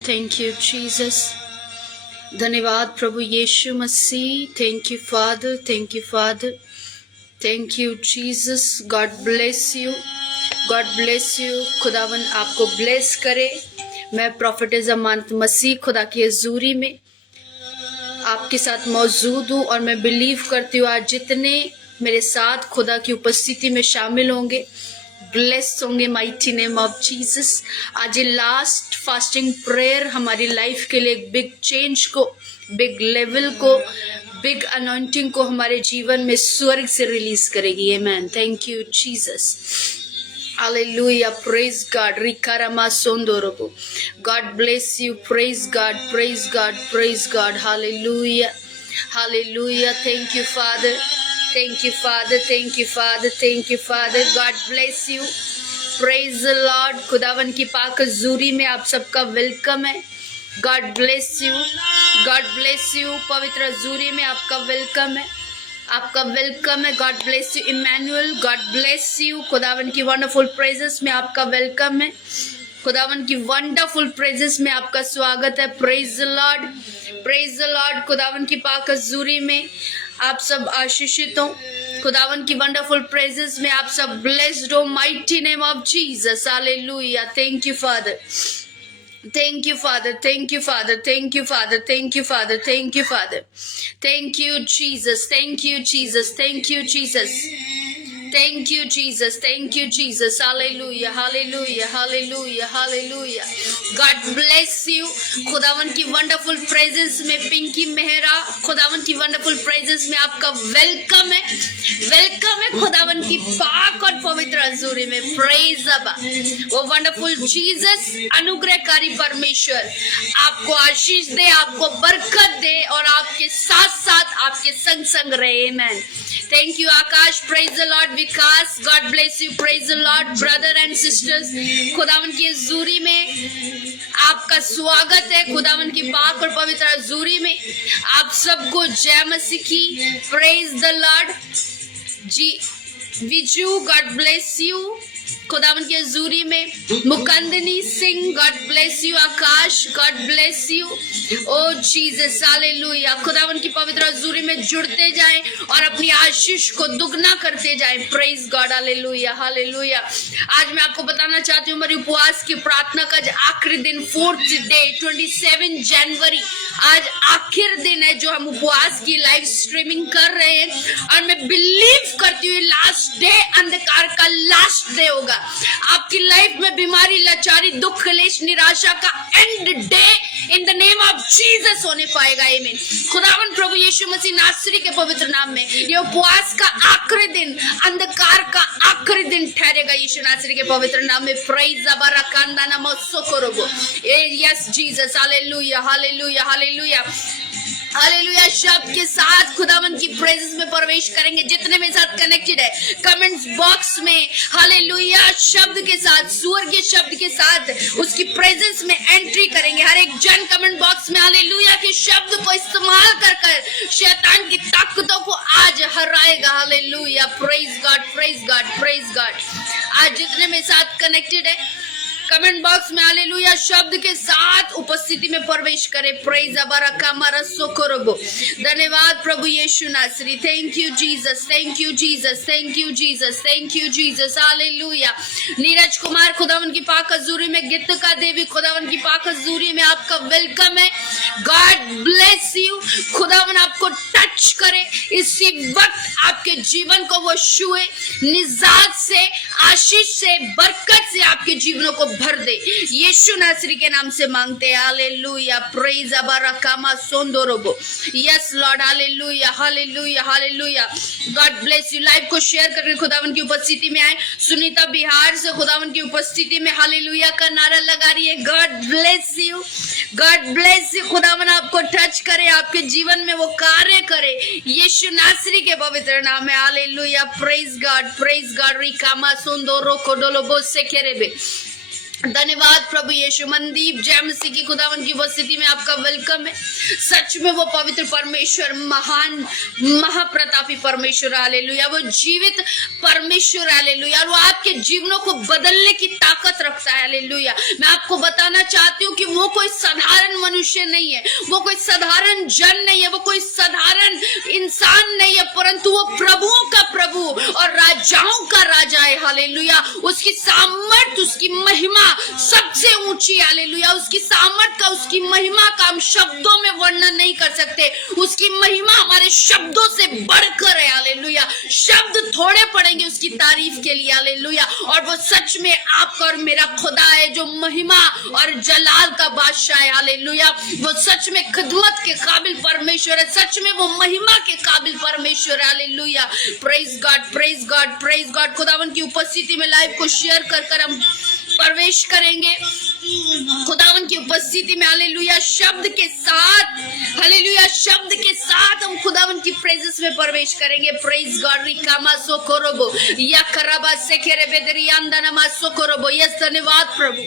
Thank you Jesus. धन्यवाद प्रभु यीशु मसीह। Thank you father, thank you father, thank you Jesus. God bless you, God bless you. खुदावन आपको ब्लेस करे। मैं प्रोफेटेस अमानत मसीह खुदा की हजूरी में आपके साथ मौजूद हूँ और मैं बिलीव करती हूँ आज जितने मेरे साथ खुदा की उपस्थिति में शामिल होंगे ब्लेस्ड होंगे माइटी नेम ऑफ जीसस। आज ये लास्ट फास्टिंग प्रेयर हमारी लाइफ के लिए एक बिग चेंज को, बिग लेवल को, बिग अनॉइंटिंग को हमारे जीवन में स्वर्ग से रिलीज करेगी। आमेन। Thank you Jesus. Hallelujah, praise God. Rikarama sondorobo. God bless you. Praise God, praise God, praise God. Hallelujah, hallelujah. Thank you, Father. Thank you, Father. Thank you, Father. Thank you, Father. God bless you. Praise the Lord. खुदावन की पाक हजूरी में आप सबका welcome है। God bless you. God bless you. पवित्र हजूरी में आपका वेलकम है, आपका वेलकम है। God bless you Emmanuel. God bless you. खुदावन की वंडरफुल प्रेजेंस में आपका वेलकम है। खुदावन की वंडरफुल प्रेजेंस में आपका स्वागत है। Praise the Lord, praise the Lord. खुदावन की पाक हजूरी में आप सब आशीषित हो। खुदावन की वंडरफुल प्रेजेंस में आप सब ब्लेस्ड हो। Mighty name of Jesus. Hallelujah. Thank you father, thank you father, thank you father, thank you father, thank you father, thank you father, thank you Jesus, thank you Jesus, thank you Jesus, thank you Jesus, thank you Jesus. Hallelujah, hallelujah, hallelujah, hallelujah. God bless you. खुदावन की wonderful presence में पिंकी मेहरा, खुदावन की wonderful presence में आपका welcome है, welcome है खुदावन की पाक और पवित्र हजूरी में। प्रेज अबा, वो वंडरफुल जीसस अनुग्रहकारी परमेश्वर आपको आशीष दे, आपको बरकत दे और आपके साथ साथ आपके संग संग रहे। Amen. Thank you Akash. Praise the Lord Vikas. God bless you. Praise the Lord brother and sisters. खुदावन की हजूरी में आपका स्वागत है। खुदावन की पाक और पवित्र हजूरी में आप सबको जय मसीह की। Praise the Lord ji. Viju, God bless you. खुदावन की हजूरी में Mukandni Singh, God bless you. Akash, God bless you. Oh Jesus, hallelujah. खुदावन की पवित्र हजूरी में जुड़ते जाएं और अपनी आशीष को दुगना करते जाएं। Praise God, hallelujah, hallelujah. आज मैं आपको बताना चाहती हूँ, हमारी उपवास की प्रार्थना का आज आखिरी दिन, 4th डे, 27 जनवरी आज आखिर दिन है जो हम उपवास की लाइव स्ट्रीमिंग कर रहे हैं और मैं बिलीव करती हूँ लास्ट डे, अंधकार का लास्ट डे होगा। आपकी लाइफ में बीमारी, लाचारी, दुख, क्लेश, निराशा का and day in the name of Jesus होने पाएगा। आमीन। खुदावन प्रभु यीशु मसीह नासरी के पवित्र नाम में ये उपवास का आखिरी दिन, अंधकार का आखिरी दिन ठहरेगा यीशु नासरी के पवित्र नाम में। प्रेज अबराकांदा नमस्सो करोगो। Yes Jesus, hallelujah, hallelujah, hallelujah, hallelujah. शब्द के साथ खुदावन की प्रेजेंस में प्रवेश करेंगे। जितने मेरे साथ कनेक्टेड है कमेंट्स बॉक्स में हालेलुया शब्द के साथ, स्वर्गीय शब्द के साथ उसकी प्रेजेंस में एंट्री करेंगे। हर एक जन कमेंट बॉक्स में हालेलुया के शब्द को इस्तेमाल कर कर शैतान की ताकतों को आज हराएगा। Hallelujah. Praise God, praise God, praise God. आज जितने मेरे साथ कनेक्टेड है कमेंट बॉक्स में हालेलुया शब्द के साथ उपस्थिति में प्रवेश करे। प्रेज अबराकामारा सोकोरोबो। धन्यवाद प्रभु यीशु नासरी। Thank you Jesus, thank you Jesus, thank you Jesus, thank you Jesus. Hallelujah. Neeraj Kumar, खुदावन की पाक हजूरी में, गीतिका देवी, खुदावन की पाक हजूरी में आपका वेलकम है। God bless you. खुदावन आपको टच करे, इसी वक्त आपके जीवन को वो छुए, निजात से, आशीष से, बरकत से आपके जीवनों को भर दे। यीशु नासरी के नाम से मांगते हैं। हालेलुया। प्रेज अबराकामा सोंदोरोबो। Yes Lord, hallelujah, hallelujah, hallelujah. God bless you. Live को शेयर करके खुदावन की उपस्थिति में आए। सुनीता बिहार से खुदावन की उपस्थिति में हालेलुया का नारा लगा रही है। God bless you, God bless you. खुदावन आपको टच करे, आपके जीवन में वो कार्य करे यीशु नासरी के पवित्र नाम में। Hallelujah. Praise God, praise God. रिकामा सोंदोरो कोडोलोबो सेकेरेबे। धन्यवाद प्रभु यीशु। मनदीप, जय मसीह की खुदावन की उपस्थिति में आपका वेलकम है। सच में वो पवित्र परमेश्वर, महान महाप्रतापी परमेश्वर, हालेलुया, वो जीवित परमेश्वर, हालेलुया, और वो आपके जीवनों को बदलने की ताकत रखता है, हालेलुया। मैं आपको बताना चाहती हूँ कि वो कोई साधारण मनुष्य नहीं है, वो कोई साधारण जन नहीं है, वो कोई साधारण इंसान नहीं है, परंतु वो प्रभुओं का प्रभु और राजाओं का राजा है, हालेलुया। उसकी सामर्थ, उसकी महिमा सबसे ऊंची, हालेलुया। उसकी सामर्थ का, उसकी महिमा का हम शब्दों में वर्णन नहीं कर सकते। उसकी महिमा हमारे शब्दों से बढ़कर है, हालेलुया। शब्द थोड़े पड़ेंगे उसकी तारीफ के लिए, हालेलुया। और वो सच में आपका और मेरा खुदा है जो महिमा और जलाल का बादशाह है, हालेलुया। वो सच में खिदमत के काबिल परमेश्वर है, सच में वो महिमा के काबिल परमेश्वर है, hallelujah. Praise God, praise God, praise God. खुदावन की उपस्थिति में लाइव को शेयर कर हम प्रवेश करेंगे खुदावन की उपस्थिति में, हालेलुया। शब्द के साथ, हालेलुया, शब्द के साथ हम खुदावन की प्रेजेंस में प्रवेश करेंगे। Praise God. रिकामा सोकोरोबो या कराबा सेकेरे बेदरियांदानमा सोकोरोबो। यस, धन्यवाद प्रभु।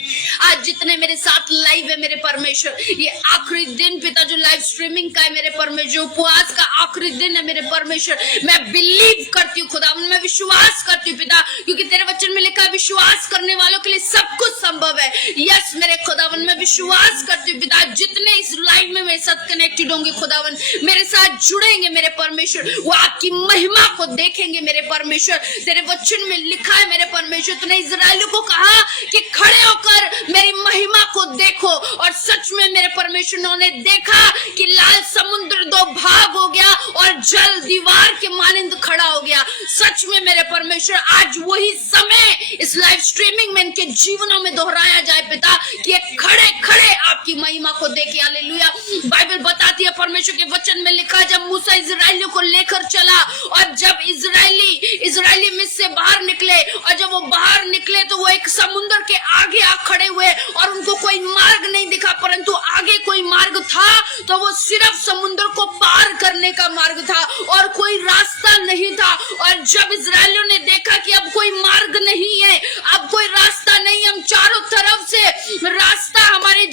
आज जितने मेरे साथ लाइव है मेरे परमेश्वर, ये आखिरी दिन पिता जो लाइव स्ट्रीमिंग का है मेरे परमेश्वर, उपवास का आखिरी दिन है मेरे परमेश्वर। मैं बिलीव करती हूँ खुदावन, मैं विश्वास करती हूँ पिता, क्योंकि तेरे वचन में लिखा है विश्वास करने वालों के लिए सब कुछ संभव है। यस मेरे खुदावन, मैं विश्वास करती हूँ पिता, जितने इस लाइव में मेरे साथ कनेक्टेड होंगे खुदावन, मेरे साथ जुड़ेंगे मेरे परमेश्वर, वो आपकी महिमा को देखेंगे मेरे परमेश्वर। तेरे वचन में लिखा है मेरे परमेश्वर, तूने इजराइलियों को कहा कि खड़े होकर मेरी महिमा को देखो, और सच में मेरे परमेश्वर उन्होंने देखा कि लाल समुद्र दो भाग हो गया और जल दीवार के मानिंद खड़ा हो गया। सच में मेरे परमेश्वर आज वही समय इस लाइव स्ट्रीमिंग में इनके जीवनों में दोहराया जाए पिता, कि खड़े खड़े आपकी महिमा को देखे, हालेलुया। बाइबल बताती है, परमेश्वर के वचन में लिखा, जब मूसा इजराइलियों को लेकर चला और जब इजराइली मिस्र से बाहर निकले, और जब वो बाहर निकले तो वो एक समुद्र के आगे आ खड़े हुए और उनको कोई मार्ग नहीं दिखा, परंतु आगे कोई मार्ग था तो वो सिर्फ समुद्र को पार करने का मार्ग था और कोई रास्ता नहीं था। और जब इजराइलियों ने देखा कि अब कोई मार्ग नहीं है, अब कोई रास्ता नहीं, हम चारों तरफ से रास्ता हमारे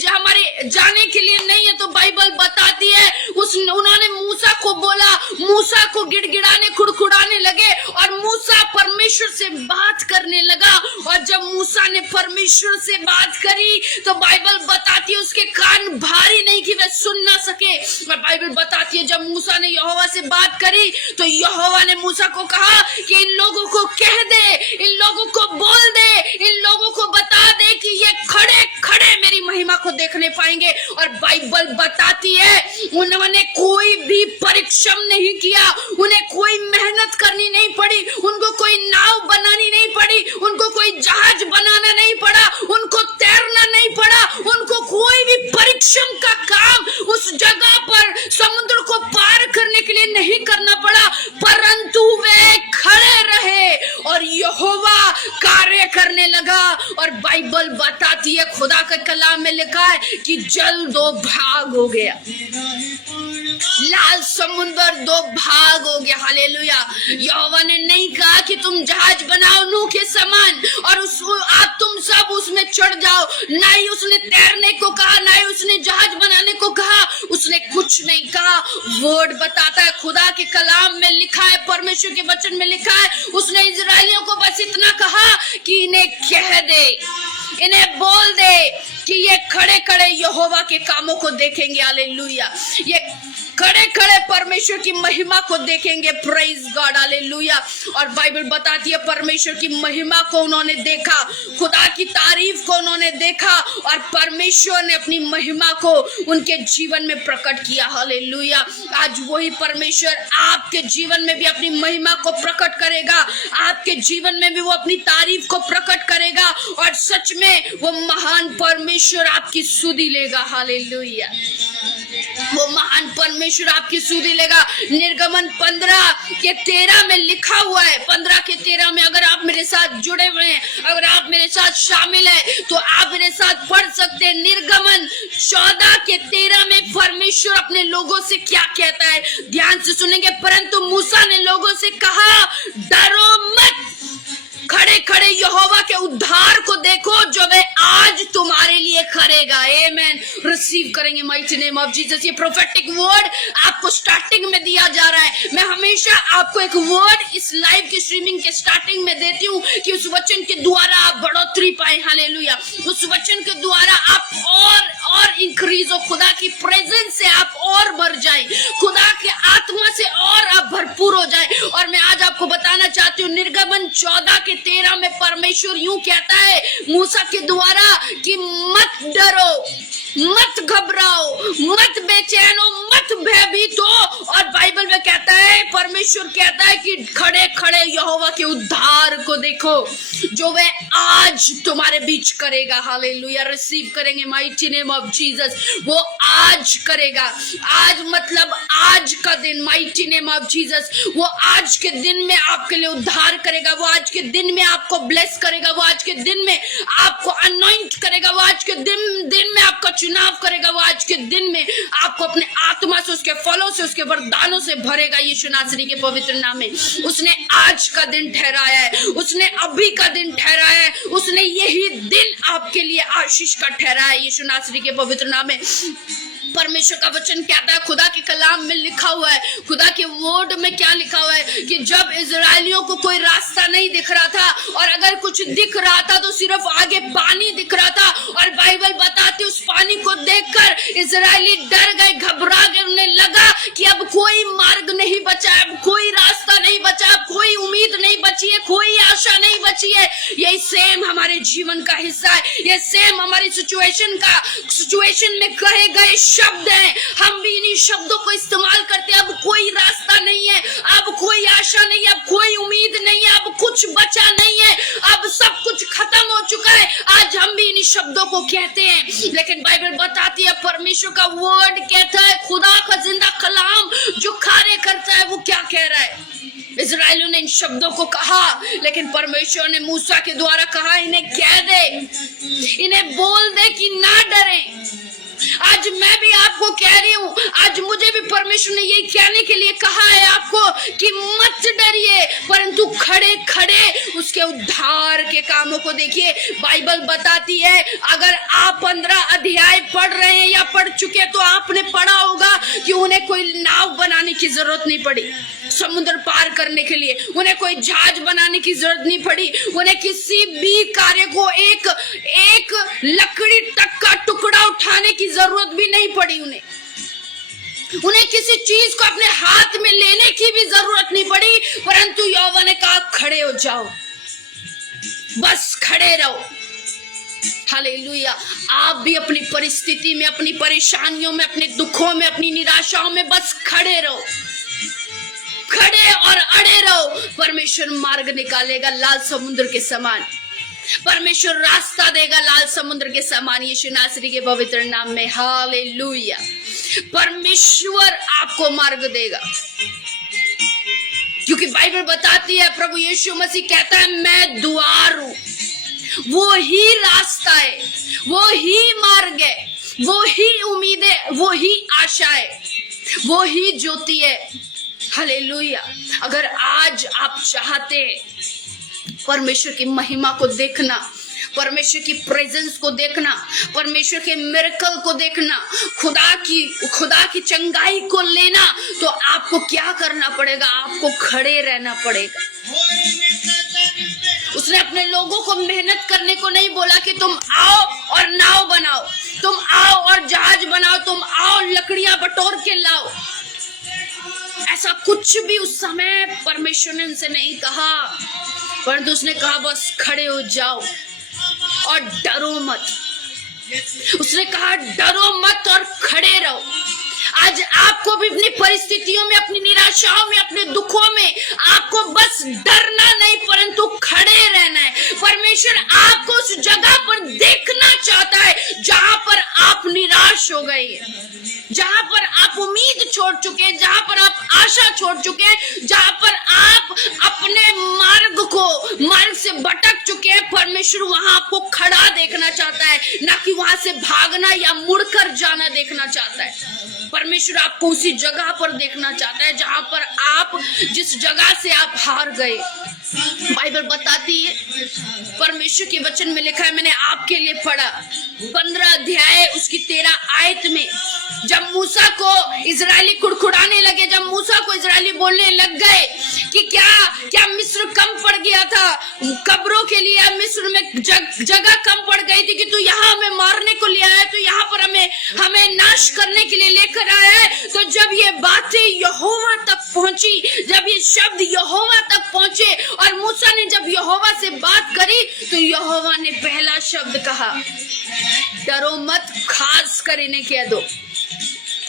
जाने के लिए नहीं है, तो बाइबल बताती है उन्होंने मूसा को बोला, मूसा को गिड़गिड़ाने खुड़खुड़ाने लगे और मूसा परमेश्वर से बात करने लगा। और जब मूसा ने परमेश्वर से बात करी तो बाइबल बताती है उसके कान भारी नहीं कि वे सुन ना सके। और बाइबल बताती है जब मूसा ने यहोवा से बात करी तो यहोवा ने मूसा को कहा कि इन लोगों को कह दे, इन लोगों को बोल दे, इन लोगों को बता दे कि ये खड़े खड़े मेरी महिमा को देखने पाएंगे। और बाइबल बताती है उन्होंने कोई भी परिश्रम नहीं किया, उन्हें कोई मेहनत करनी नहीं पड़ी, उनको कोई नाव बनानी नहीं पड़ी, उनको कोई जहाज बनाना नहीं पड़ा, उनको तैरना नहीं पड़ा, उनको कोई भी परिश्रम का काम उस जगह पर समुद्र को पार करने के लिए नहीं करना पड़ा, परंतु वे खड़े रहे और यहोवा कार्य करने लगा। और बाइबल बताती है, खुदा के कलाम में लिखा है कि जल दो भाग हो गया, लाल समुद्र दो भाग हो गया, हालेलुया। यहोवा ने नहीं कहा कि तुम जहाज बनाओ नूह के समान और आप तुम सब उसमें चढ़ जाओ, ना ही उसने तैरने को कहा, ना ही उसने जहाज बनाने को कहा, उसने कुछ नहीं कहा। वर्ड बताता है, खुदा के कलाम में लिखा है, परमेश्वर के वचन में लिखा है, उसने इजराइलियों को बस इतना कहा कि इन्हें कह दे, इन्हें बोल दे कि ये खड़े खड़े यहोवा के कामों को देखेंगे, हालेलुया। ये खड़े खड़े परमेश्वर की महिमा को देखेंगे, प्रेज गॉड, हालेलुया। और बाइबल बताती है परमेश्वर की महिमा को उन्होंने देखा, खुदा की तारीफ को उन्होंने देखा और परमेश्वर ने अपनी महिमा को उनके जीवन में प्रकट किया, हालेलुया। आज वही परमेश्वर आपके जीवन में भी अपनी महिमा को प्रकट करेगा, आपके जीवन में भी वो अपनी तारीफ को प्रकट करेगा और सच में वो महान परमेश्वर आपकी सुधि लेगा, हालेलुया। वो महान परमेश्वर आपकी सुधि लेगा। निर्गमन 15:13 में लिखा हुआ है, 15:13 में अगर आप मेरे साथ जुड़े हुए हैं, अगर आप मेरे साथ शामिल हैं तो आप मेरे साथ पढ़ सकते हैं। निर्गमन 14:13 में परमेश्वर अपने लोगों से क्या कहता है, ध्यान से सुनेंगे। परंतु मूसा ने लोगों से कहा, डरो मत, खड़े खड़े यहोवा के उद्धार को देखो जो वे आज तुम्हारे लिए करेगा। आमेन। रिसीव करेंगे माइटी नेम ऑफ जीसस। ये प्रोफेटिक वर्ड आपको स्टार्टिंग में दिया जा रहा है। मैं हमेशा आपको एक वर्ड इस लाइव की स्ट्रीमिंग के स्टार्टिंग में देती हूँ कि उस वचन के द्वारा आप बढ़ोतरी पाए। हालेलुया। उस वचन के द्वारा आप और इंक्रीज हो, खुदा की प्रेजेंस से आप और बढ़ जाए, खुदा के आत्मा से और आप भरपूर हो जाए। और मैं आज आपको बताना चाहती हूँ निर्गमन 14:13 में परमेश्वर यूं कहता है मूसा के द्वारा कि मत डरो, मत घबराओ, मत बेचैन हो, मत भयभीत हो। और बाइबल में कहता है, परमेश्वर कहता है कि खड़े खड़े यहोवा के उद्धार को देखो जो वह आज तुम्हारे बीच करेगा। हालेलुया। रिसीव करेंगे माइटी नेम ऑफ जीसस। वो आज करेगा। आज मतलब आज का दिन। Mighty name of Jesus. वो आज के दिन में आपके लिए उद्धार करेगा। वो आज के दिन में आपको ब्लेस करेगा। वो आज के दिन में आपको अनॉइंट करेगा। वो आज के दिन में आपका चुनाव करेगा। वो आज के दिन में आपको अपने आत्मा से, उसके फलों से, उसके वरदानों से भरेगा। यीशु नासरी के पवित्र नाम में उसने आज का दिन ठहराया है, उसने अभी का दिन ठहराया है, उसने यही दिन आपके लिए आशीष का ठहराया है। यीशु नासरी के पवित्र नाम में परमेश्वर का वचन कहता है, खुदा के कलाम में लिखा हुआ है, खुदा के वर्ड में क्या लिखा हुआ है कि जब इजरायलियों को कोई रास्ता नहीं दिख रहा था और अगर कुछ दिख रहा था तो सिर्फ आगे पानी दिख रहा था। और बाइबल बताती उस पानी को देखकर इजरायली डर गए, घबरा गए। उन्हें लगा कि अब कोई मार्ग नहीं बचा, अब कोई रास्ता नहीं बचा, अब कोई उम्मीद नहीं बची है, कोई आशा नहीं बची है। यही सेम हमारे जीवन का हिस्सा है। ये सेम हमारी सिचुएशन में कहे गए शब्द हैं। हम भी इन्हीं शब्दों को इस्तेमाल करते हैं। अब कोई रास्ता नहीं है, अब कोई आशा नहीं है, अब कोई उम्मीद नहीं है, अब कुछ बचा नहीं है, अब सब कुछ खत्म हो चुका है। आज हम भी इन्हीं शब्दों को कहते हैं, लेकिन बाइबल बताती है, परमेश्वर का वर्ड कहता है, खुदा का जिंदा कलाम जो कार्य करता है वो क्या कह रहा है। इजराइलियों ने इन शब्दों को कहा, लेकिन परमेश्वर ने मूसा के द्वारा कहा, इन्हें कह दे, इन्हें बोल दे कि ना डरें। आज मैं भी आपको कह रही हूँ, आज मुझे भी परमेश्वर ने यही कहने के लिए कहा है आपको कि मत डरिए, परंतु खड़े खड़े उसके उद्धार के कामों को देखिए। बाइबल बताती है, अगर आप 15 अध्याय पढ़ रहे हैं या पढ़ चुके तो आपने पढ़ा होगा कि उन्हें कोई नाव बनाने की जरूरत नहीं पड़ी समुद्र पार करने के लिए, उन्हें कोई जहाज बनाने की जरूरत नहीं पड़ी, उन्हें किसी भी कार्य को एक लकड़ी तक का टुकड़ा उठाने की जरूरत भी नहीं पड़ी। उन्हें किसी चीज को अपने हाथ में लेने की भी जरूरत नहीं पड़ी, परंतु यहोवा ने कहा खड़े हो जाओ, बस खड़े रहो। हालेलुया। आप भी अपनी परिस्थिति में, अपनी परेशानियों में, अपने दुखों में, अपनी निराशाओं में बस खड़े रहो, खड़े और अड़े रहो। परमेश्वर मार्ग निकालेगा लाल समुद्र के समान, परमेश्वर रास्ता देगा लाल समुद्र के समान। यीशु नासरी के पवित्र नाम में हालेलुया। परमेश्वर आपको मार्ग देगा, क्योंकि बाइबल बताती है, प्रभु यीशु मसीह कहता है, मैं द्वार हूं। वो ही रास्ता है, वो ही मार्ग है, वो ही उम्मीद है, वो ही आशा है, वो ही ज्योति है। हालेलुया। अगर आज आप चाहते हैं परमेश्वर की महिमा को देखना, परमेश्वर की प्रेजेंस को देखना, परमेश्वर के मिरेकल को देखना, खुदा की चंगाई को लेना, तो आपको क्या करना पड़ेगा? आपको खड़े रहना पड़ेगा। उसने अपने लोगों को मेहनत करने को नहीं बोला कि तुम आओ और नाव बनाओ, तुम आओ और जहाज बनाओ, तुम आओ लकड़ियां बटोर के लाओ। ऐसा कुछ भी उस समय परमेश्वर ने उनसे नहीं कहा, परंतु उसने कहा बस खड़े हो जाओ और डरो मत। उसने कहा डरो मत और खड़े रहो। आज आपको भी अपनी परिस्थितियों में, अपनी निराशाओं में, अपने दुखों में आपको बस डरना नहीं, परंतु खड़े रहना है। परमेश्वर आपको उस जगह पर देखना चाहता है जहां पर आप निराश हो गए हैं, जहां पर आप उम्मीद छोड़ चुके हैं, जहां पर आप आशा छोड़ चुके हैं, जहां पर आप अपने मार्ग से भटक चुके हैं। परमेश्वर वहां आपको खड़ा देखना चाहता है, ना कि वहां से भागना या मुड़कर जाना देखना चाहता है। परमेश्वर आपको उसी जगह पर देखना चाहता है जहां पर आप, जिस जगह से आप हार गए, बाइबल बताती है, परमेश्वर के वचन में लिखा है, मैंने आपके लिए पढ़ा 15 अध्याय उसकी 13 आयत में, जब मूसा को इजरायली कुड़कुड़ाने लगे, जब मूसा को इजरायली बोलने लग गए कि क्या मिस्र कम पड़ गया था कब्रों के लिए, मिस्र में जगह कम पड़ गई थी कि तू यहाँ हमें मारने को ले आया, तो यहाँ पर हमें नाश करने के लिए लेकर आया है। तो जब ये बातें यहोवा तक पहुंची, जब ये शब्द यहोवा तक पहुंचे और मूसा ने जब यहोवा से बात करी, तो यहोवा ने पहला शब्द कहा, डरो मत, खास कर इन्हें कह दो।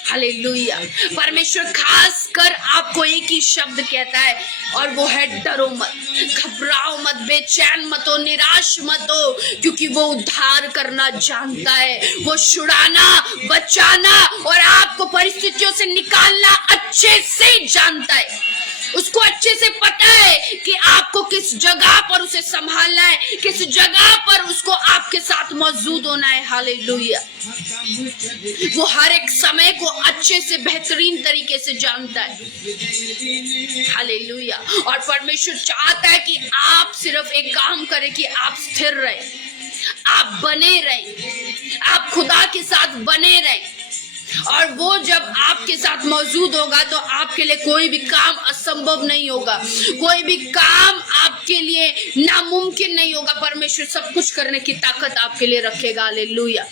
हालेलुया। परमेश्वर खास कर आपको एक ही शब्द कहता है और वो है डरो मत, घबराओ मत, बेचैन मत हो, निराश मत हो, क्योंकि वो उद्धार करना जानता है, वो छुड़ाना, बचाना और आपको परिस्थितियों से निकालना अच्छे से जानता है। उसको अच्छे से पता है कि आपको किस जगह पर उसे संभालना है, किस जगह पर उसको आपके साथ मौजूद होना है। हालेलुया। वो हर एक समय को अच्छे से बेहतरीन तरीके से जानता है। हालेलुया। और परमेश्वर चाहता है कि आप सिर्फ एक काम करें कि आप स्थिर रहे, आप बने रहे, आप खुदा के साथ बने रहे, और वो जब आपके साथ मौजूद होगा तो आपके लिए कोई भी काम असंभव नहीं होगा, कोई भी काम आपके लिए नामुमकिन नहीं होगा। परमेश्वर सब कुछ करने की ताकत आपके लिए रखेगा। हालेलुया।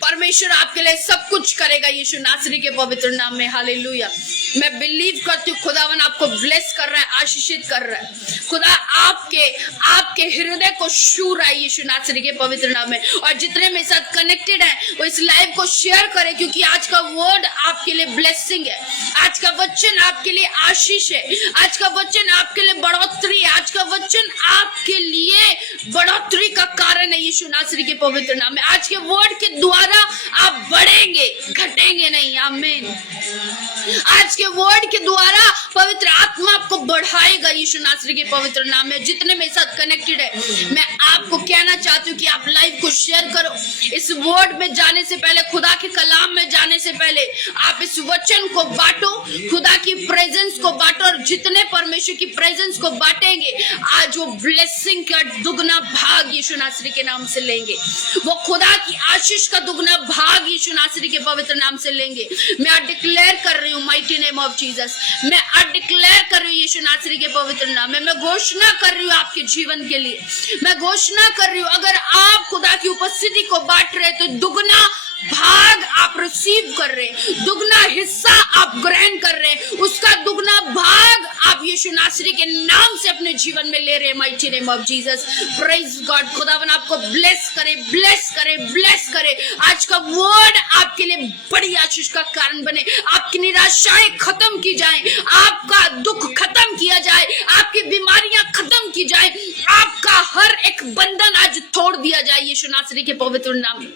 परमेश्वर आपके लिए सब कुछ करेगा यीशु नासरी के पवित्र नाम में। हालेलुया। मैं बिलीव करती हूँ खुदावन आपको ब्लेस कर रहा है, आशीषित कर रहा है। खुदा आपके हृदय को छू रहा है यीशु नासरी के पवित्र नाम में। और जितने मेरे साथ कनेक्टेड हैं वो इस लाइव को शेयर करें, क्योंकि आज का वर्ड आपके लिए ब्लेसिंग है, आज का वचन आपके लिए आशीष है, आज का वचन आपके लिए बढ़ोतरी है, आज का वचन आपके लिए बढ़ोतरी का कारण है यीशु नासरी के पवित्र नाम में। आज के वर्ड के द्वारा आप बढ़ेंगे, घटेंगे नहीं। आमीन। आज के वर्ड के द्वारा पवित्र आत्मा आपको बढ़ाएगा यीशु नासरी के पवित्र नाम में। जितने मेरे साथ कनेक्टेड है, मैं आपको कहना चाहती हूँ कि आप लाइव को शेयर करो। इस वर्ड में जाने से पहले, खुदा के कलाम में जाने से पहले आप इस वचन को बांटो, खुदा की प्रेजेंस को बांटो, और जितने परमेश्वर की प्रेजेंस को बांटेंगे आज वो ब्लेसिंग का दुगना भाग यीशु नासरी के नाम से लेंगे, वो खुदा की आशीष का दुगना भाग यीशु नासरी के पवित्र नाम से लेंगे। मैं डिक्लेयर कर रही हूँ माइटी नेम ऑफ जीसस, मैं डिक्लेयर कर रही हूँ यीशु नासरी के पवित्र नाम में। मैं घोषणा कर रही हूँ आपके जीवन के लिए, मैं घोषणा कर रही हूँ अगर आप खुदा की उपस्थिति को बांट रहे तो दुगना भाग आप रिसीव कर रहे, दुगना हिस्सा आप ग्रहण कर रहे, उसका दुगना भाग आप यीशु नासरी के नाम से अपने जीवन में ले रहे। Mighty name of Jesus. Praise God. खुदावन आपको ब्लेस करे, ब्लेस करे, ब्लेस करे। आज का वर्ड आपके लिए बड़ी आशीष का कारण बने, आपकी निराशाएं खत्म की जाए, आपका दुख खत्म किया जाए, आपकी बीमारियां खत्म की जाए, आपका हर एक बंधन आज तोड़ दिया जाए यीशु नासरी के पवित्र नाम में।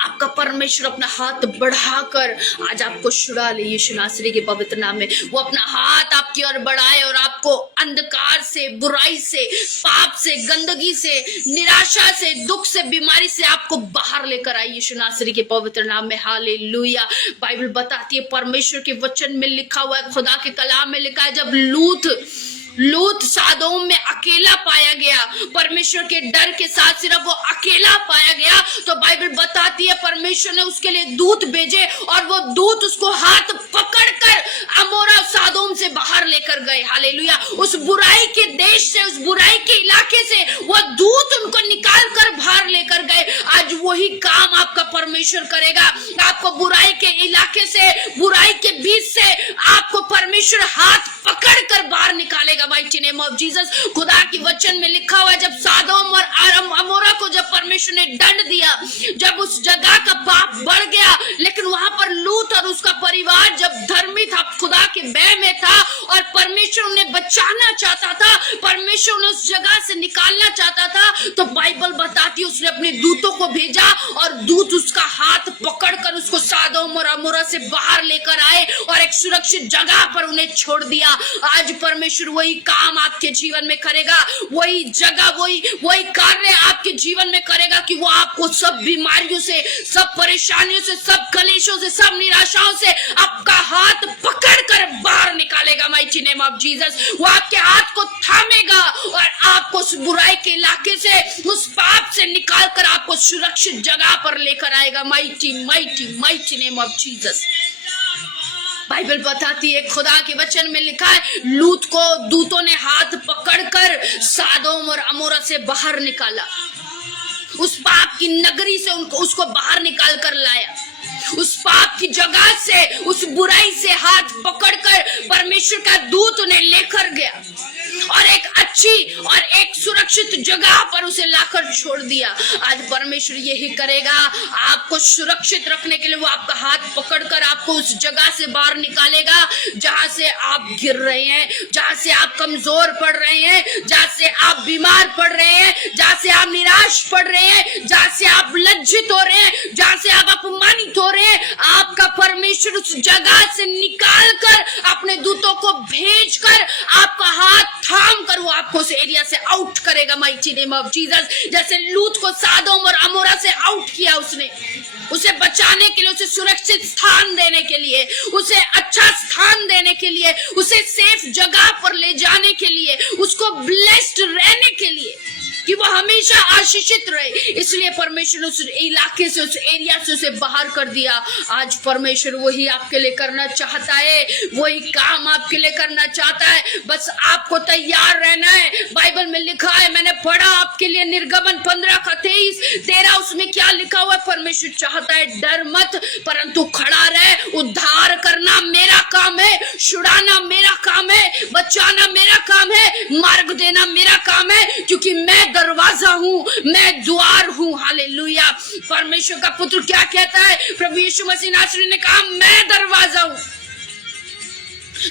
आपका परमेश्वर अपना हाथ बढ़ाकर आज आपको छुड़ा ले यीशु नासरी के पवित्र नाम में। वो अपना हाथ आपकी ओर बढ़ाए और आपको अंधकार से, बुराई से, पाप से, गंदगी से, निराशा से, दुख से, बीमारी से आपको बाहर लेकर आए यीशु नासरी के पवित्र नाम में। हालेलुया। बाइबल बताती है, परमेश्वर के वचन में लिखा हुआ है, खुदा के कलाम में लिखा है, जब लूत सादोम में अकेला पाया गया, परमेश्वर के डर के साथ सिर्फ वो अकेला पाया गया, तो बाइबल बताती है परमेश्वर ने उसके लिए दूत भेजे और वो दूत उसको हाथ पकड़कर अमोरा सादोम से बाहर लेकर गए। हालेलुया। उस बुराई के देश से, उस बुराई के इलाके से वो दूत उनको निकाल कर बाहर लेकर गए। आज वही काम आपका परमेश्वर करेगा। आपको बुराई के इलाके से, बुराई के बीच से आपको परमेश्वर हाथ पकड़ कर बाहर निकालेगा। Mighty name of Jesus. खुदा की वचन में लिखा हुआ है, जब सादोम और अमोरा को जब परमेश्वर ने दंड दिया, जब उस जगह का पाप बढ़ गया, लेकिन वहां पर लूत और उसका परिवार जब धर्मी था, खुदा के भय में था और परमेश्वर उन्हें बचाना चाहता था, परमेश्वर उन्हें उस जगह से निकालना चाहता था, तो बाइबल बताती है उसने अपने दूतों को भेजा और दूत उसका हाथ पकड़कर उसको सादोम और अमोरा से बाहर लेकर आए और एक सुरक्षित जगह पर उन्हें छोड़ दिया। आज परमेश्वर वही काम आपके जीवन में करेगा, वही जगह, वही कार्य आपके जीवन में करेगा कि वो आपको सब बीमारियों से, सब परेशानियों से, सब कलेशों से, सब निराशाओं से आपका हाथ पकड़कर बाहर निकालेगा। Mighty name of Jesus. वो आपके हाथ को थामेगा और आपको उस बुराई के इलाके से, उस पाप से निकाल कर आपको सुरक्षित जगह पर लेकर आएगा। Mighty mighty mighty name of Jesus. Bible बताती है, खुदा के वचन में लिखा है, लूत को दूतों ने हाथ पकड़कर सादोम और अमोरा से बाहर निकाला, उस पाप की नगरी से उसको बाहर निकाल कर लाया, उस पाप की जगह से, उस बुराई से हाथ पकड़कर परमेश्वर का दूत उन्हें लेकर गया और एक अच्छी और एक सुरक्षित जगह पर उसे लाकर छोड़ दिया। आज परमेश्वर यही करेगा, आपको सुरक्षित रखने के लिए वो आपका हाथ पकड़कर आपको उस जगह से बाहर निकालेगा जहां से आप गिर रहे हैं, जहां से आप कमजोर पड़ रहे हैं, जहां से आप बीमार पड़ रहे हैं, जहां से आप निराश पड़ रहे हैं, जहां से आप लज्जित हो रहे हैं, जहां से आप अपमानित हो रहे हैं। आपका परमेश्वर उस जगह से निकाल कर अपने दूतों को भेजकर आपका हाथ थाम कर वो आपको उस एरिया से आउट करेगा। Mighty name of Jesus. जैसे लूत को सादोम और अमोरा से आउट किया उसने, उसे बचाने के लिए, उसे सुरक्षित स्थान देने के लिए, उसे अच्छा स्थान देने के लिए, उसे सेफ जगह पर ले जाने के लिए, उसको ब्लेस्ड रहने के लिए कि वो हमेशा आशीषित रहे, इसलिए परमेश्वर ने उस इलाके से, उस एरिया से उसे बाहर कर दिया। आज परमेश्वर वही आपके लिए करना चाहता है, वही काम आपके लिए करना चाहता है, बस आपको तैयार रहना है। बाइबल में लिखा है, मैंने पढ़ा आपके लिए निर्गमन 15:13, उसमें क्या लिखा हुआ है? परमेश्वर चाहता है डर मत परंतु खड़ा रहे, उद्धार करना मेरा काम है, छुड़ाना मेरा काम है, बचाना मेरा काम है, मार्ग देना मेरा काम है, क्योंकि मैं दरवाजा हूँ, मैं द्वार हूँ। हालेलुया। परमेश्वर का पुत्र क्या कहता है? प्रभु यीशु मसीह नासरी ने कहा, मैं दरवाजा हूँ।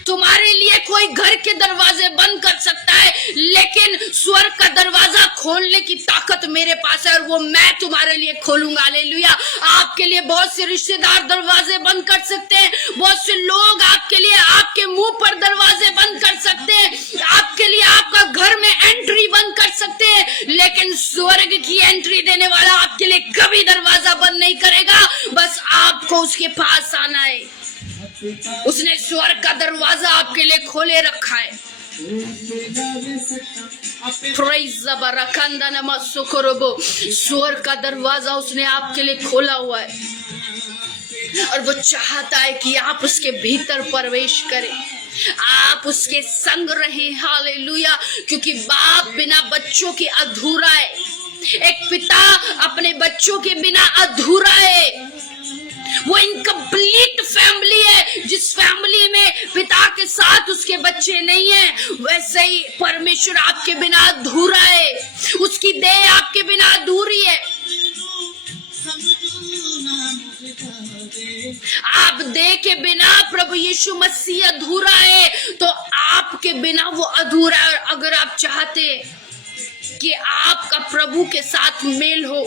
तुम्हारे लिए कोई घर के दरवाजे बंद कर सकता है, लेकिन स्वर्ग का दरवाजा खोलने की ताकत मेरे पास है और वो मैं तुम्हारे लिए खोलूंगा। हालेलुया। आपके लिए बहुत से रिश्तेदार दरवाजे बंद कर सकते हैं, बहुत से लोग आपके लिए आपके मुंह पर दरवाजे बंद कर सकते हैं, आपके लिए आपका घर में एंट्री बंद कर सकते हैं, लेकिन स्वर्ग की एंट्री देने वाला आपके लिए कभी दरवाजा बंद नहीं करेगा। बस आपको उसके पास आना है। उसने स्वर्ग का दरवाजा आपके लिए खोले रखा है। स्वर्ग का दरवाजा उसने आपके लिए खोला हुआ है और वो चाहता है कि आप उसके भीतर प्रवेश करें, आप उसके संग रहें। हालेलुया। क्योंकि बाप बिना बच्चों के अधूरा है, एक पिता अपने बच्चों के बिना अधूरा है। वो इनकम्प्लीट फैमिली है। जिस फैमिली में पिता के साथ उसके बच्चे नहीं हैं, वैसे ही परमेश्वर आपके बिना अधूरा है, उसकी देह आपके बिना अधूरी है। आप देह के बिना प्रभु यीशु मसीह अधूरा है, तो आपके बिना वो अधूरा है। अगर आप चाहते कि आपका प्रभु के साथ मेल हो,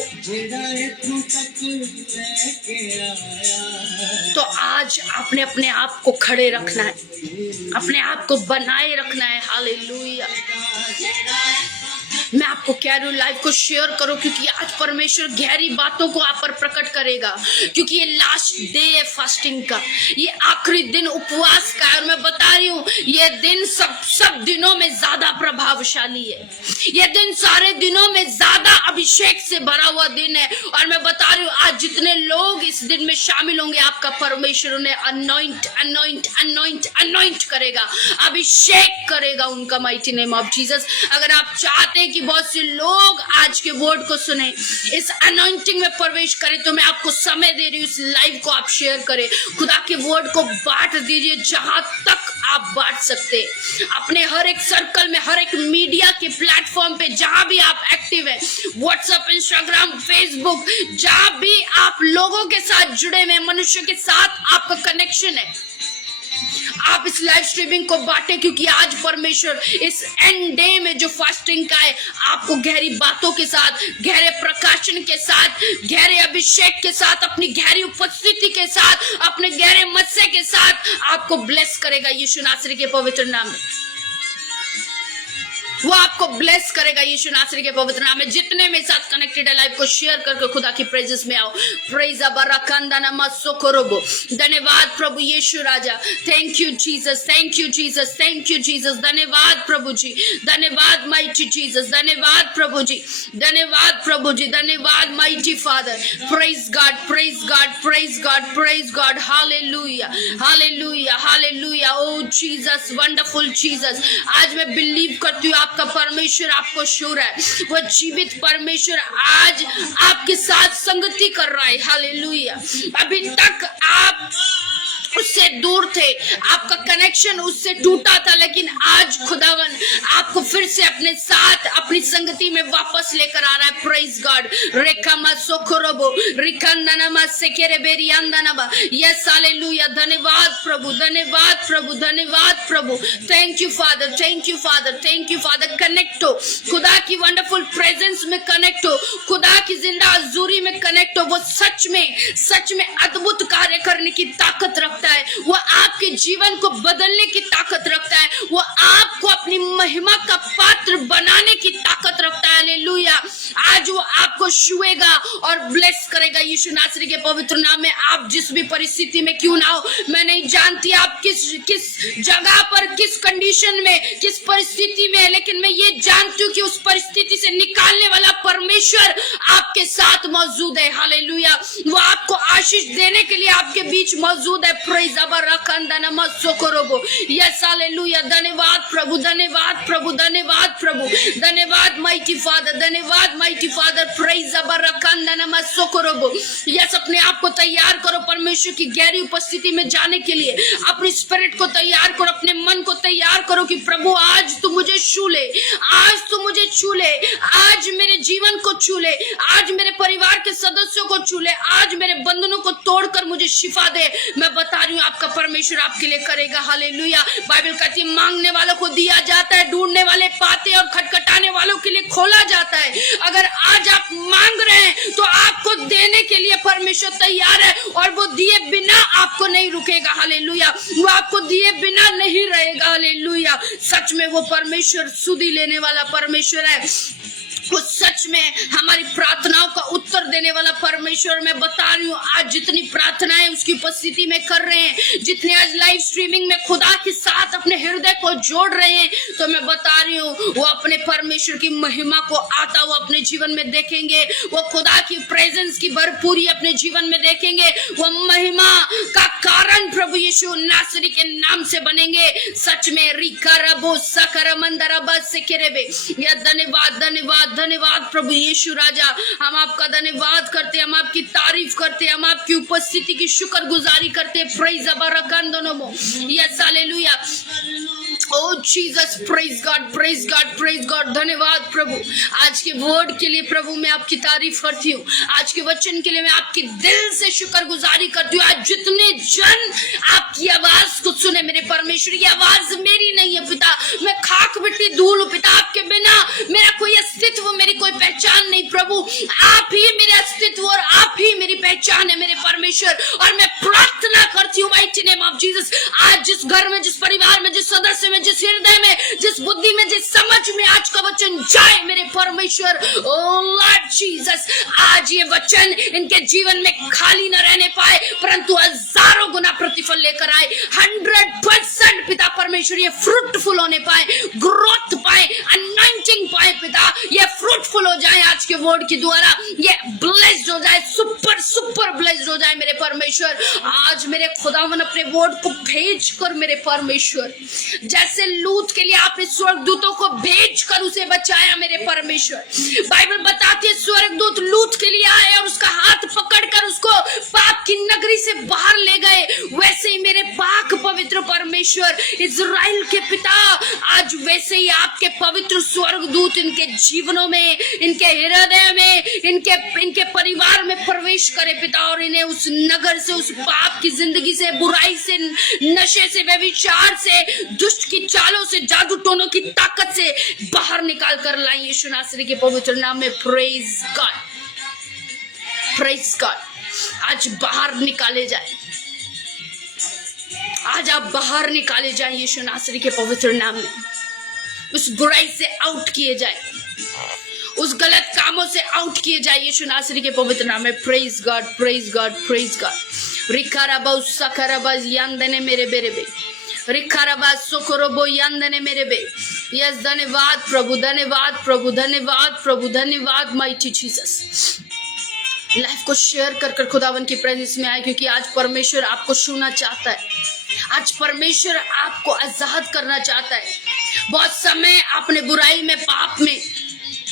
तो आज आपने अपने आप को खड़े रखना है, अपने आप को बनाए रखना है। हालेलुया। मैं आपको कह रही हूँ, लाइव को शेयर करो, क्योंकि आज परमेश्वर गहरी बातों को आप पर प्रकट करेगा। क्योंकि ये लास्ट डे है फास्टिंग का, ये आखिरी दिन उपवास का है। और मैं बता रही हूँ, ये दिन सब दिनों में ज्यादा प्रभावशाली है। ये दिन सारे दिनों में ज्यादा अभिषेक से भरा हुआ दिन है। और मैं बता रही हूँ, आज जितने लोग इस दिन में शामिल होंगे, आपका परमेश्वर उन्हें अनॉइंट करेगा, अभिषेक करेगा उनका माइटी नेम ऑफ जीसस। अगर आप चाहते हैं कि बहुत से लोग आज के वर्ड को सुने, इस अनॉइंटिंग में प्रवेश करें, तो मैं आपको समय दे रही हूँ, इस लाइव को आप शेयर करें, खुदा के वर्ड को बांट दीजिए जहां तक आप बांट सकते। अपने हर एक सर्कल में, हर एक मीडिया के प्लेटफॉर्म पे जहां भी आप एक्टिव है, व्हाट्सएप, इंस्टाग्राम, फेसबुक, जहां भी आप लोगों के साथ जुड़े हुए, मनुष्य के साथ आपका कनेक्शन है, आप इस लाइव स्ट्रीमिंग को बांटें। क्योंकि आज परमेश्वर इस एंड डे में जो फास्टिंग का है, आपको गहरी बातों के साथ, गहरे प्रकाशन के साथ, गहरे अभिषेक के साथ, अपनी गहरी उपस्थिति के साथ, अपने गहरे मत्स्य के साथ आपको ब्लेस करेगा यीशु नासरी के पवित्र नाम में। वो आपको ब्लेस करेगा यीशु नासरी के पवित्र नाम में। जितने मेरे साथ कनेक्टेड है लाइव को शेयर करके खुदा की प्रेजेंस में आओ। प्रेज अबरकंदा नमस्सोकोरोबो। धन्यवाद प्रभु यीशु राजा। Thank you Jesus, thank you Jesus, thank you Jesus. धन्यवाद प्रभु जी, धन्यवाद माइटी जीसस, धन्यवाद प्रभु जी, धन्यवाद प्रभु जी, धन्यवाद mighty Father. Praise God, praise God, praise God, praise God. Hallelujah, hallelujah, hallelujah. Oh Jesus, wonderful Jesus. आज मैं बिलीव करती हूँ आपका परमेश्वर आपको शूर है। वो जीवित परमेश्वर आज आपके साथ संगति कर रहा है। हालेलुया। अभी तक आप उससे दूर थे, आपका कनेक्शन उससे टूटा था, लेकिन आज खुदावन आपको फिर से अपने साथ अपनी संगति में वापस लेकर आ रहा है। Praise God. रेखामा सोखरोबो रिकंदनमा सेकेरेबेरियांदनबा। Yes hallelujah. धन्यवाद प्रभु, धन्यवाद प्रभु, धन्यवाद प्रभु। Thank you father, thank you father, thank you Father. Connect हो खुदा की वंडरफुल प्रेजेंस में, कनेक्ट हो खुदा की जिंदा हजूरी में, कनेक्ट हो। वो सच में अद्भुत कार्य करने की ताकत रखता है। वो आपके जीवन को बदलने की ताकत रखता है। वो आपको अपनी महिमा का पात्र बनाने की ताकत रखता है। हालेलुया। आज वो आपको छुएगा और ब्लेस करेगा यीशु नासरी के पवित्र नाम में। आप जिस भी परिस्थिति में क्यों ना हो, मैं नहीं जानती आप किस जगह पर, किस कंडीशन में, किस परिस्थिति में है, लेकिन मैं ये जानती हूँ कि उस परिस्थिति से निकालने वाला परमेश्वर आपके साथ मौजूद है। हालेलुया। वो आपको आशीष देने के लिए आपके बीच मौजूद है। प्रेज अबरकंदनमस्सोकोरोबो। Yes hallelujah. धन्यवाद प्रभु, धन्यवाद प्रभु, धन्यवाद प्रभु, धन्यवाद माइटी फादर, धन्यवाद माइटी फादर। प्रेज अबरकंदनमस्सोकोरोबो। यस, अपने आप को तैयार करो परमेश्वर की गहरी उपस्थिति में जाने के लिए। अपनी स्पिरिट को तैयार करो, अपने मन को तैयार करो कि प्रभु आज तू मुझे छू ले, आज तू मुझे छू ले, आज मेरे जीवन को छू ले, आज मेरे परिवार के सदस्यों को छू ले, आज मेरे बंधनों को तोड़कर मुझे शिफा दे। मैं बता रही हूँ आपका परमेश्वर आपके लिए करेगा। हालेलुया। बाइबल कहती है मांगने वालों को दिया जाता है, ढूंढने वाले पाते और खटखटाने वालों के लिए खोला जाता है। अगर आज आप मांग रहे हैं तो आपको देने के लिए परमेश्वर तैयार है, और वो दिए बिना आपको नहीं रुकेगा। हालेलुया। वो आपको दिए बिना नहीं रहेगा। हालेलुया। सच में वो परमेश्वर सुधि लेने वाला परमेश्वर है। वो सच में हमारी प्रार्थनाओं का उत्तर देने वाला परमेश्वर। मैं बता रही हूँ आज जितनी प्रार्थनाएं उसकी उपस्थिति में कर रहे हैं, जितने आज लाइव स्ट्रीमिंग में खुदा के साथ अपने हृदय को जोड़ रहे हैं, तो मैं बता रही हूँ वो अपने परमेश्वर की महिमा को आता हुआ अपने जीवन में देखेंगे। वो खुदा की प्रेजेंस की भरपूरी अपने जीवन में देखेंगे। वो महिमा का कारण प्रभु यीशु नासरी के नाम से बनेंगे। सच में रिकरबो सकरमंदरबा सेकेरेबे। या धन्यवाद, धन्यवाद, धन्यवाद प्रभु यीशु राजा। हम आपका धन्यवाद करते हैं, हम आपकी तारीफ करते हैं, हम आपकी उपस्थिति की शुक्रगुजारी करते हैं। प्रेज अबरकंदनमो। Yes hallelujah. Oh Jesus, praise God, praise God, praise God. धन्यवाद प्रभु आज के वर्ड के लिए। प्रभु मैं आपकी तारीफ करती हूँ, आज के वचन के लिए मैं आपकी दिल से शुक्रगुजारी करती हूँ। आज जितने जन आपकी आवाज को सुने मेरे परमेश्वर, ये आवाज मेरी नहीं है पिता, मैं खाक मिट्टी धूल हूँ पिता। आपके बिना मेरा कोई अस्तित्व, मेरी कोई पहचान नहीं प्रभु। आप ही मेरे अस्तित्व और आप ही मेरी पहचान है मेरे परमेश्वर। और मैं प्रार्थना करती हूँ माइटी नेम ऑफ जीसस, आज जिस घर में, जिस परिवार में, जिस सदस्य में, जिस हृदय में, जिस बुद्धि में, जिस समझ में आज का वचन जाए मेरे परमेश्वर। ओ लॉर्ड जीसस, आज ये वचन इनके जीवन में खाली न रहने पाए, परंतु हजारों गुना प्रतिफल लेकर आए। 100% पिता परमेश्वर ये फ्रूटफुल होने पाए, ग्रोथ पाए, अनॉइंटिंग पाए पिता। ये फ्रूटफुल हो जाए आज के वर्ड के द्वारा, ये ब्लेस्ड हो जाए, सुपर सुपर ब्लेस्ड हो जाए मेरे परमेश्वर। आज मेरे खुदावन अपने वर्ड को भेज कर मेरे परमेश्वर, जैसे लूत के लिए आपने स्वर्गदूतों को भेजकर उसे बचाया मेरे परमेश्वर। बाइबल बताती है स्वर्गदूत लूत के लिए आए और उसका हाथ पकड़कर उसको पाप की नगरी से बाहर ले गए। वैसे ही मेरे पाक पवित्र परमेश्वर इजराइल के पिता, आज वैसे ही आपके पवित्र स्वर्गदूत इनके जीवनों में, इनके हृदय में, इनके परिवार में प्रवेश करे पिता, और इन्हें उस नगर से, उस पाप की जिंदगी से, बुराई से, नशे से, व्यभिचार से, दुष्ट की चालों से, जादू टोनों की ताकत से बाहर निकाल कर लाए यीशु नासरी के पवित्र नाम में। Praise God, praise God. आज बाहर निकाले जाए, आज आप बाहर निकाले जाए यीशु नासरी के पवित्र नाम में। उस बुराई से आउट किए जाए, उस गलत कामों से आउट किए जाए यीशु नासरी के पवित्र नाम में। Praise God, praise God, praise God. रिकाराबा उसकाराबा यांदने मेरे बेरेबे, रिकाराबा सोकोरोबो यांदने मेरे बे। यस, धन्यवाद प्रभु, धन्यवाद प्रभु, धन्यवाद प्रभु, धन्यवाद माइटी जीसस। लाइफ को शेयर कर कर खुदावन की प्रेजेंस में आए, क्योंकि आज परमेश्वर आपको छूना चाहता है, आज परमेश्वर आपको आजाद करना चाहता है। बहुत समय आपने बुराई में, पाप में,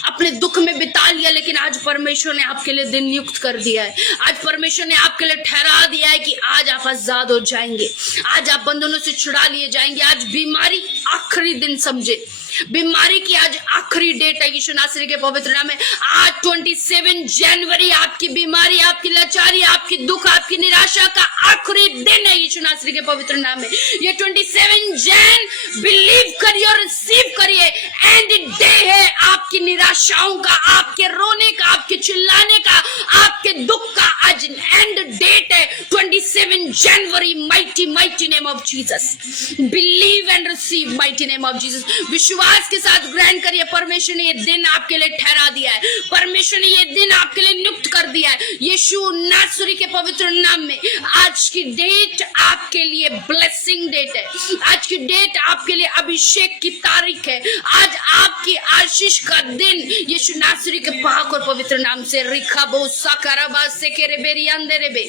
अपने दुख में बिता लिया, लेकिन आज परमेश्वर ने आपके लिए दिन नियुक्त कर दिया है। आज परमेश्वर ने आपके लिए ठहरा दिया है कि आज आप आजाद हो जाएंगे, आज आप बंधनों से छुड़ा लिए जाएंगे। आज बीमारी आखिरी दिन समझे, बीमारी की आज आखिरी डेट है यीशु नासरी के पवित्र नाम में। आज 27 जनवरी आपकी बीमारी, आपकी लाचारी, आपकी दुख, आपकी निराशा का आखिरी दिन है यीशु नासरी के पवित्र नाम में। ये 27 जन बिलीव करिए और रिसीव करिए, एंड डे है आपकी निराशाओं का, आपके रोने का, आपके चिल्लाने का, आपके दुख का। आज एंड डेट है 27 जनवरी। Mighty mighty name of Jesus, believe and receive mighty name of Jesus. विश्वास के साथ ग्रहण करिए, परमेश्वर ने ये दिन आपके लिए ठहरा दिया है, परमेश्वर ने ये दिन आपके लिए नियुक्त कर दिया है यीशु नासरी के पवित्र नाम में। आज की डेट आपके लिए ब्लेसिंग डेट है, आज की डेट आपके लिए अभिषेक की तारीख है, आज आपकी आशीष का दिन यीशु नासरी के पाक और पवित्र नाम से। रिखाबो साकाराबा सेकेरेबेरियांदेरेबे।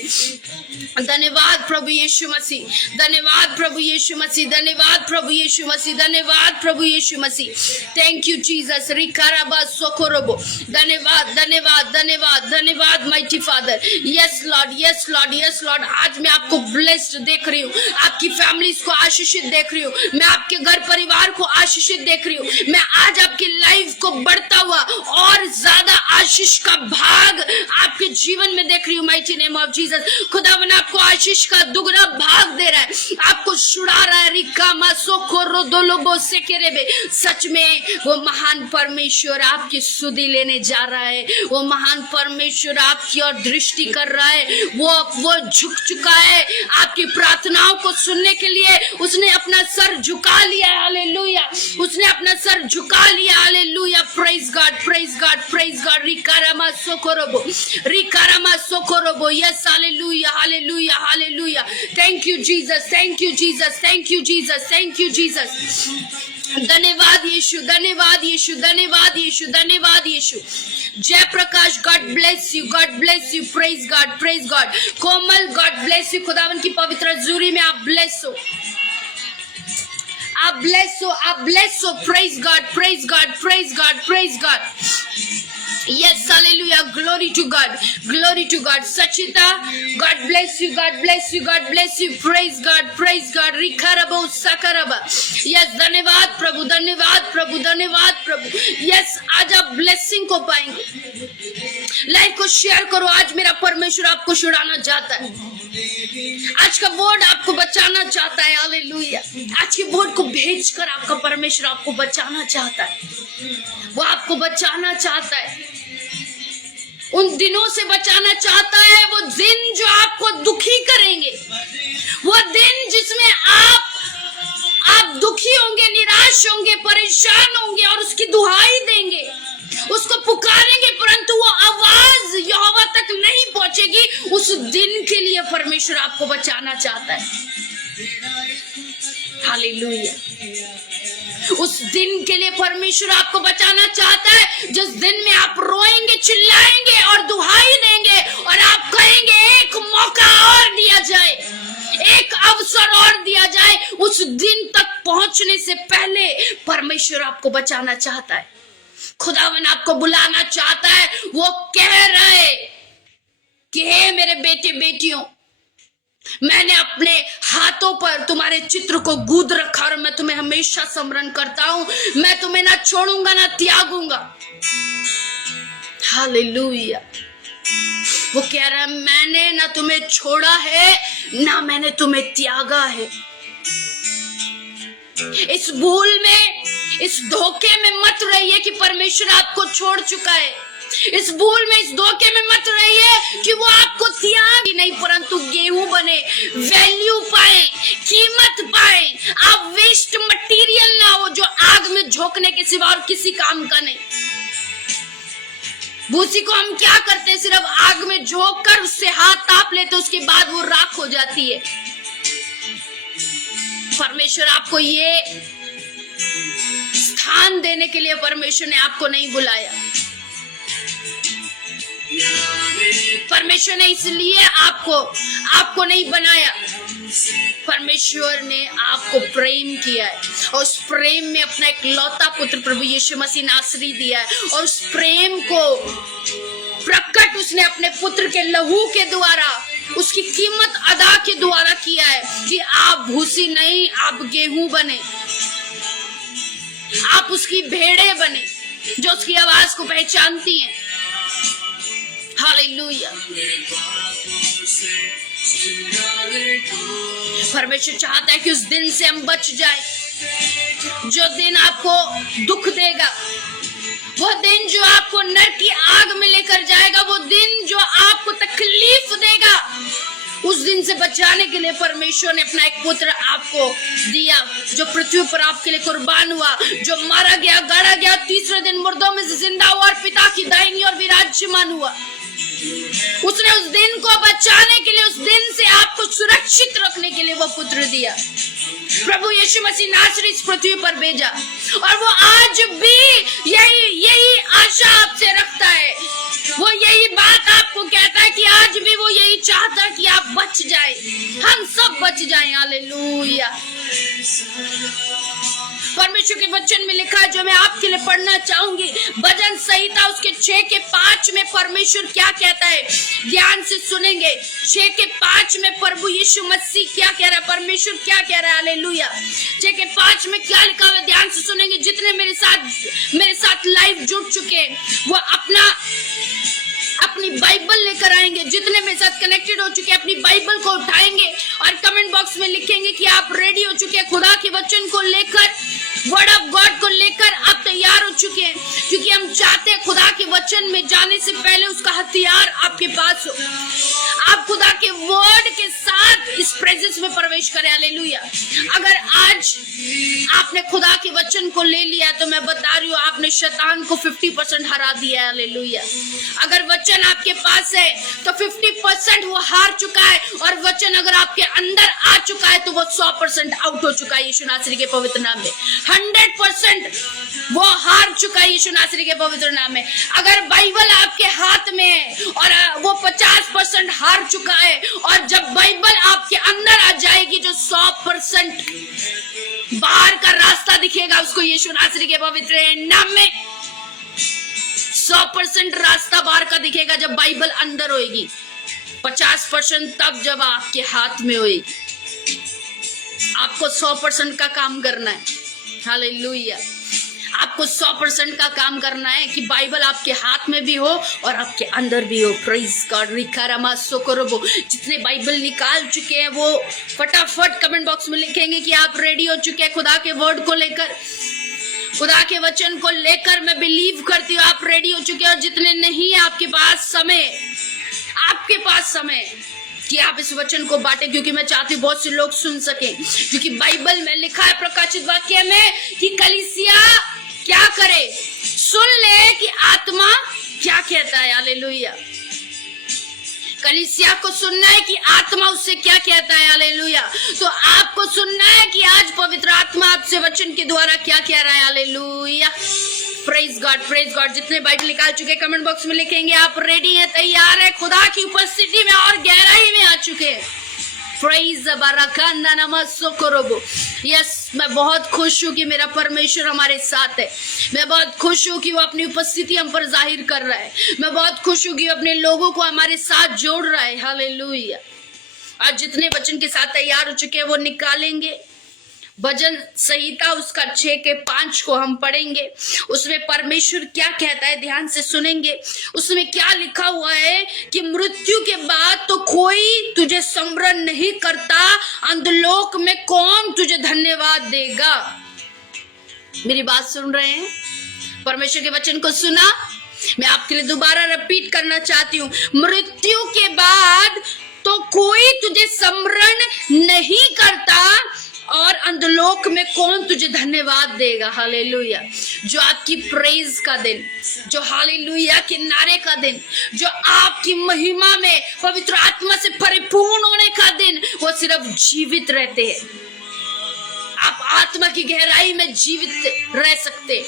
धन्यवाद प्रभु यीशु मसीह, धन्यवाद प्रभु यीशु मसीह, धन्यवाद प्रभु यीशु मसीह, धन्यवाद प्रभु यीशु मसीह। Thank you Jesus. रिकाराबा सोकोरोबो। धन्यवाद, धन्यवाद, धन्यवाद, धन्यवाद mighty Father. Yes Lord, yes Lord, yes Lord. आज मैं आपको ब्लेस्ड देख रही हूँ, आपकी फैमिलीज को आशीषित देख रही हूँ, मैं आपके घर परिवार को आशीषित देख रही हूँ। मैं आज आपकी लाइफ को बढ़ता हुआ और ज्यादा आशीष का भाग आपके जीवन में देख रही हूँ माइटी नेम ऑफ जीसस। खुदावन आपको आशीष का दुगना भाग दे रहा है, आपको छुड़ा रहा है। रिकामा सोकोरो दोलोबो सेकेरेबे। सच में वो महान परमेश्वर आपकी सुधि लेने जा रहा है, वो महान परमेश्वर आपकी ओर दृष्टि कर रहा है। वो झुक चुका है आपकी प्रार्थनाओं को सुनने के लिए। उसने अपना सर झुका लिया, हालेलुया, उसने अपना सर झुका लिया, hallelujah. Praise God, praise God, praise God. रिकारामा सोकोरोबो, रिकारामा सोकोरोबो। Yes, hallelujah, hallelujah, hallelujah. Thank you Jesus, thank you Jesus, thank you Jesus, thank you Jesus. धन्यवाद यीशु, धन्यवाद यीशु, धन्यवाद यीशु, धन्यवाद यीशु। Jai Prakash, God bless you, God bless you. Praise God, praise God. Komal, God bless you. खुदावन की पवित्र हजूरी में आप ब्लेस हो, आप ब्लेस हो, आप ब्लेस हो। Praise God, praise God, praise God, praise God. Yes, hallelujah, glory to God, glory to God. Sachita, God bless you, God bless you, God bless you. Praise God, praise God. Rikarabo sakaraba. Yes, धन्यवाद प्रभु, धन्यवाद प्रभु, धन्यवाद प्रभु। Yes, आज आप blessing को पाएंगे। Life को शेयर करो। आज मेरा परमेश्वर आपको छुड़ाना चाहता है, आज का वर्ड आपको बचाना चाहता है, हालेलुया। आज के वर्ड को भेजकर आपका परमेश्वर आपको बचाना चाहता है, वो आपको बचाना चाहता है, उन दिनों से बचाना चाहता है। वो दिन जो आपको दुखी करेंगे, वो दिन जिसमें आप दुखी होंगे, निराश होंगे, परेशान होंगे और उसकी दुहाई देंगे, उसको पुकारेंगे, परंतु वो आवाज यहोवा तक नहीं पहुंचेगी। उस दिन के लिए परमेश्वर आपको बचाना चाहता है, हालेलुया। उस दिन के लिए परमेश्वर आपको बचाना चाहता है, जिस दिन में आप रोएंगे, चिल्लाएंगे और दुहाई देंगे और आप कहेंगे एक मौका और दिया जाए, एक अवसर और दिया जाए। उस दिन तक पहुंचने से पहले परमेश्वर आपको बचाना चाहता है, खुदावन आपको बुलाना चाहता है। वो कह रहे कि हे मेरे बेटे बेटियों, मैंने अपने हाथों पर तुम्हारे चित्र को गूंद रखा और मैं तुम्हें हमेशा स्मरण करता हूं। मैं तुम्हें ना छोड़ूंगा ना त्यागूंगा, हालेलुया। वो कह रहा है मैंने ना तुम्हें छोड़ा है ना मैंने तुम्हें त्यागा है। इस भूल में, इस धोखे में मत रहिए कि परमेश्वर आपको छोड़ चुका है। इस भूल में, इस धोखे में मत रहिए कि वो आपको त्याग ही नहीं परंतु गेहूं बने, वैल्यू पाए, कीमत पाए। आप वेस्ट मटेरियल ना हो जो आग में झोंकने के सिवा और किसी काम का नहीं। भूसी को हम क्या करते हैं, सिर्फ आग में झोंक कर उससे हाथ ताप लेते, उसके बाद वो राख हो जाती है। परमेश्वर आपको ये स्थान देने के लिए परमेश्वर ने आपको नहीं बुलाया। परमेश्वर ने इसलिए आपको नहीं बनाया। परमेश्वर ने आपको प्रेम किया है और उस प्रेम में अपना एक लौता पुत्र प्रभु यीशु मसीह नासरी दिया है और उस प्रेम को प्रकट उसने अपने पुत्र के लहू के द्वारा, उसकी कीमत अदा के द्वारा किया है कि आप भूसी नहीं, आप गेहूं बने, आप उसकी भेड़े बने जो उसकी आवाज को पहचानती हैं। हालेलुया। परमेश्वर चाहता है कि उस दिन से हम बच जाए, जो दिन आपको दुख देगा, वो दिन जो आपको नरक की आग में लेकर जाएगा, वो दिन जो आपको तकलीफ देगा, उस दिन से बचाने के लिए परमेश्वर ने अपना एक पुत्र आपको दिया जो पृथ्वी पर आपके लिए कुर्बान हुआ, जो मारा गया, गाड़ा गया, तीसरे दिन मुर्दों में से जिंदा हुआ और पिता की दाहिनी ओर विराजमान हुआ। उसने उस दिन को बचाने के लिए, उस दिन से आपको सुरक्षित रखने के लिए वो पुत्र दिया। प्रभु यीशु मसीह नासरी इस पृथ्वी पर भेजा और वो आज भी यही आशा आपसे रखता है। वो यही बात आपको कहता है कि आज भी वो यही चाहता है कि आप बच जाए, हम सब बच जाएं। हालेलुया। परमेश्वर के वचन में लिखा है, जो मैं आपके लिए पढ़ना चाहूंगी, भजन संहिता उसके 6:5 में परमेश्वर क्या कहता है, ध्यान से सुनेंगे। 6:5 में प्रभु यीशु मसीह क्या कह रहा है, परमेश्वर क्या कह रहा है। हालेलुया। 6:5 में क्या लिखा हुआ, ध्यान से सुनेंगे। जितने मेरे साथ लाइव जुड़ चुके हैं वो अपनी बाइबल लेकर आएंगे, जितने मेरे साथ कनेक्टेड हो चुके हैं अपनी बाइबल को उठाएंगे और कमेंट बॉक्स में लिखेंगे कि आप रेडी हो चुके हैं खुदा के वचन को लेकर, वर्ड ऑफ गॉड को लेकर आप तैयार हो चुके हैं, क्योंकि हम चाहते हैं खुदा के वचन में जाने से पहले उसका हथियार आपके पास हो, आप खुदा के वर्ड के साथ इस प्रेजेंस में प्रवेश करें। हालेलुया। अगर आज आपने खुदा के वचन को ले लिया तो मैं बता रही हूँ आपने शैतान को 50% हरा दिया है। हालेलुया। अगर वचन आपके पास है तो 50% वो हार चुका है, और वचन अगर आपके अंदर आ चुका है तो वो 100% आउट हो चुका है यीशु नासरी के पवित्र नाम में। 100% वो हार चुका है यीशु नासरी के पवित्र नाम में। अगर बाइबल आपके हाथ में है और वो 50% हार चुका है, और जब बाइबल आपके अंदर आ जाएगी जो 100% बाहर का रास्ता दिखेगा उसको यीशु नासरी के पवित्र नाम में 100% रास्ता बाहर का दिखेगा जब बाइबल अंदर होएगी। 50% तब जब आपके हाथ में होएगी। आपको 100% का काम करना है। हालेलुया। आपको 100% का काम करना है कि बाइबल आपके हाथ में भी हो और आपके अंदर भी हो। Praise God. जितने बाइबल निकाल चुके हैं वो फटाफट कमेंट बॉक्स में लिखेंगे कि आप रेडी हो चुके हैं खुदा के वर्ड को लेकर, खुदा के वचन को लेकर। मैं बिलीव करती हूँ आप रेडी हो चुके हैं। और जितने नहीं है आपके पास समय कि आप इस वचन को बांटे, क्योंकि मैं चाहती हूँ बहुत से लोग सुन सकें, क्योंकि बाइबल में लिखा है प्रकाशित वाक्य में कि कलीसिया क्या करे, सुन ले कि आत्मा क्या कहता है। हालेलुया। कलीसिया को सुनना है कि आत्मा उससे क्या कहता है। हालेलुया। तो आपको सुनना है कि आज पवित्र आत्मा आपसे वचन के द्वारा क्या कह रहा है। Hallelujah. Praise God, praise God. जितने बाइबल निकाल चुके कमेंट बॉक्स में लिखेंगे आप रेडी हैं, तैयार है, खुदा की उपस्थिति में और गहराई में आ चुके हैं। प्रेज बरकांदा नमस्सोकोरोबो। यस, मैं बहुत खुश हूँ कि मेरा परमेश्वर हमारे साथ है। मैं बहुत खुश हूँ कि वो अपनी उपस्थिति हम पर जाहिर कर रहा है। मैं बहुत खुश हूँ कि अपने लोगों को हमारे साथ जोड़ रहा है। हालेलुया। आज जितने वचन के साथ तैयार हो चुके हैं वो निकालेंगे। भजन संहिता उसका 6:5 को हम पढ़ेंगे। उसमें परमेश्वर क्या कहता है ध्यान से सुनेंगे। उसमें क्या लिखा हुआ है कि मृत्यु के बाद तो कोई तुझे स्मरण नहीं करता, अंधलोक में कौन तुझे धन्यवाद देगा। मेरी बात सुन रहे हैं? परमेश्वर के वचन को सुना। मैं आपके लिए दोबारा रिपीट करना चाहती हूँ, मृत्यु के बाद तो कोई तुझे स्मरण नहीं करता, और अंधलोक में कौन तुझे धन्यवाद देगा। हालेलुया। जो आपकी प्रेज का दिन, जो हालेलुया के नारे का दिन, जो आपकी महिमा में पवित्र आत्मा से परिपूर्ण होने का दिन, वो सिर्फ जीवित रहते हैं। आप आत्मा की गहराई में जीवित रह सकते।